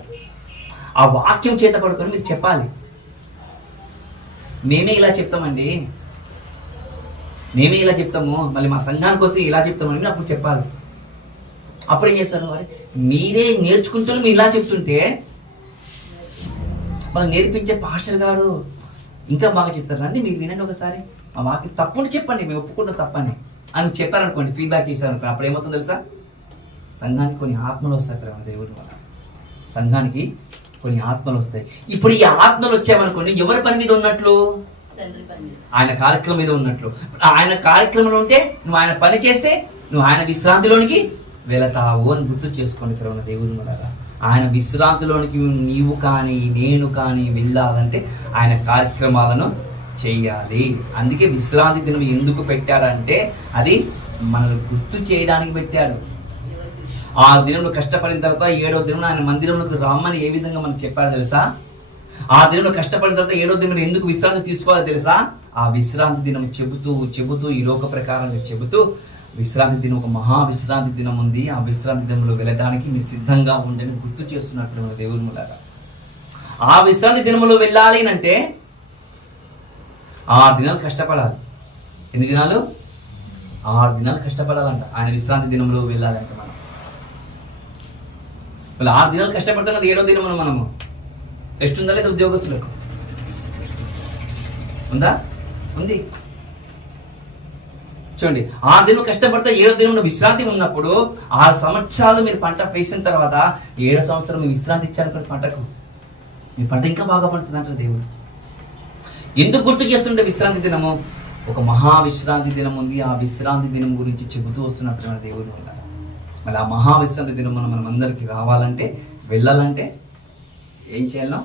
ఆ వాక్యం చేత పడుకొని మీరు చెప్పాలి. మేమే ఇలా చెప్తామండి, మేమే ఇలా చెప్తాము, మళ్ళీ మా సంఘానికి వస్తే ఇలా చెప్తామని అప్పుడు చెప్పాలి. అప్పుడు ఏం చేస్తారు? మీరే నేర్చుకుంటూ మీరు ఇలా చెప్తుంటే వాళ్ళు నేర్పించే పాస్టర్ గారు ఇంకా బాగా చెప్తారు, రండి మీరు వినండి ఒకసారి, మా వాక్యం తప్పుంటే చెప్పండి, మేము ఒప్పుకున్న తప్పని అని చెప్పారనుకోండి, ఫీడ్బ్యాక్ చేశారనుకోండి, అప్పుడు ఏమవుతుందో తెలుసా, సంఘానికి కొన్ని ఆత్మలు వస్తాయి ప్రేమ దేవుడి వల్ల, సంఘానికి కొన్ని ఆత్మలు వస్తాయి. ఇప్పుడు ఈ ఆత్మలు వచ్చామనుకోండి, ఎవరి పని మీద ఉన్నట్లు, తండ్రి పని మీద. ఆయన కార్యక్రమం మీద ఉన్నట్లు. ఆయన కార్యక్రమంలో ఉంటే నువ్వు ఆయన పని చేస్తే నువ్వు ఆయన విశ్రాంతిలోనికి వెళతావు అని గుర్తు చేసుకోండి ప్రేమ దేవుడి వల్ల. ఆయన విశ్రాంతిలోనికి నీవు కానీ నేను కానీ వెళ్ళాలంటే ఆయన కార్యక్రమాలను చెయ్యాలి. అందుకే విశ్రాంతి దినం ఎందుకు పెట్టాడంటే అది మనల్ని గుర్తు చేయడానికి పెట్టాడు. 6 దినంలో కష్టపడిన తర్వాత 7వ దినం ఆయన మందిరంలోకి రమ్మని ఏ విధంగా మనకు చెప్పాడో తెలుసా? 6 దినంలో కష్టపడిన తర్వాత 7వ దినం ఎందుకు విశ్రాంతి తీసుకోవాలో తెలుసా? ఆ విశ్రాంతి దినం చెబుతూ ఈ లోక ప్రకారంగా చెబుతూ విశ్రాంతి దినం ఒక మహా విశ్రాంతి దినం ఉంది, ఆ విశ్రాంతి దినంలో వెళ్ళడానికి మీరు సిద్ధంగా ఉండని గుర్తు చేస్తున్నట్లు మన దేవుని మూలంగా. ఆ విశ్రాంతి దినంలో వెళ్ళాలి అంటే 6 దినాలు కష్టపడాలి. ఎన్ని దినాలు? 6 దినాలు కష్టపడాలంట ఆయన విశ్రాంతి దినంలో వెళ్ళాలంట. మనం వాళ్ళు 6 దినాలు కష్టపడతాం కదా, 7వ దినం మనము రెస్ట్ ఉందా లేదా? ఉద్యోగస్తులకు ఉందా? ఉంది. చూడండి, 6 దినం కష్టపడితే 7వ దినంలో విశ్రాంతి ఉన్నప్పుడు 6 సంవత్సరాలు మీరు పంట వేసిన తర్వాత 7వ సంవత్సరం మీరు విశ్రాంతి ఇచ్చారు పంటకు, మీ పంట ఇంకా బాగా పండుతుంది అంటారు దేవుడు. ఎందుకు గుర్తు చేస్తుంటే విశ్రాంతి దినము? ఒక మహా విశ్రాంతి దినం ఉంది, ఆ విశ్రాంతి దినం గురించి చెబుతూ వస్తున్నట్టు మన దేవుడు ఉన్నారు. మళ్ళీ ఆ మహా విశ్రాంతి దినం మనం అందరికి రావాలంటే, వెళ్ళాలంటే ఏం చేయాలో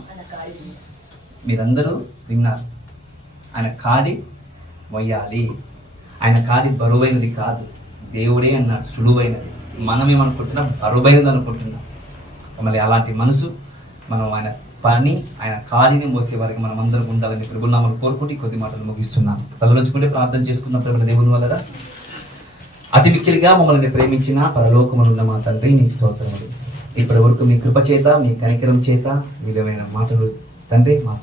మీరందరూ విన్నారు. ఆయన కాడి మొయ్యాలి. ఆయన కాడి బరువైనది కాదు, దేవుడే అన్నాడు సులువైనది. మనం ఏమనుకుంటున్నాం? బరువైనది అనుకుంటున్నాం. మళ్ళీ అలాంటి మనసు మనం ఆయన పని ఆయన కాడిని మోసే వారికి మనం అందరం ఉండాలని ప్రభునామను కోరుకుంటూ కొద్ది మాటలు ముగిస్తున్నాను. తలలోంచుకుంటే ప్రార్థన చేసుకుందాం. ప్రభుత్వ దేవుని వల్ల అతి మిక్కిలిగా మమ్మల్ని ప్రేమించిన పరలోకమునున్న మా తండ్రి నీ స్తోత్రములు. ఇప్పటి వరకు మీ కృప చేత, మీ కనికరం చేత విలువైన మాటలు తండ్రి మా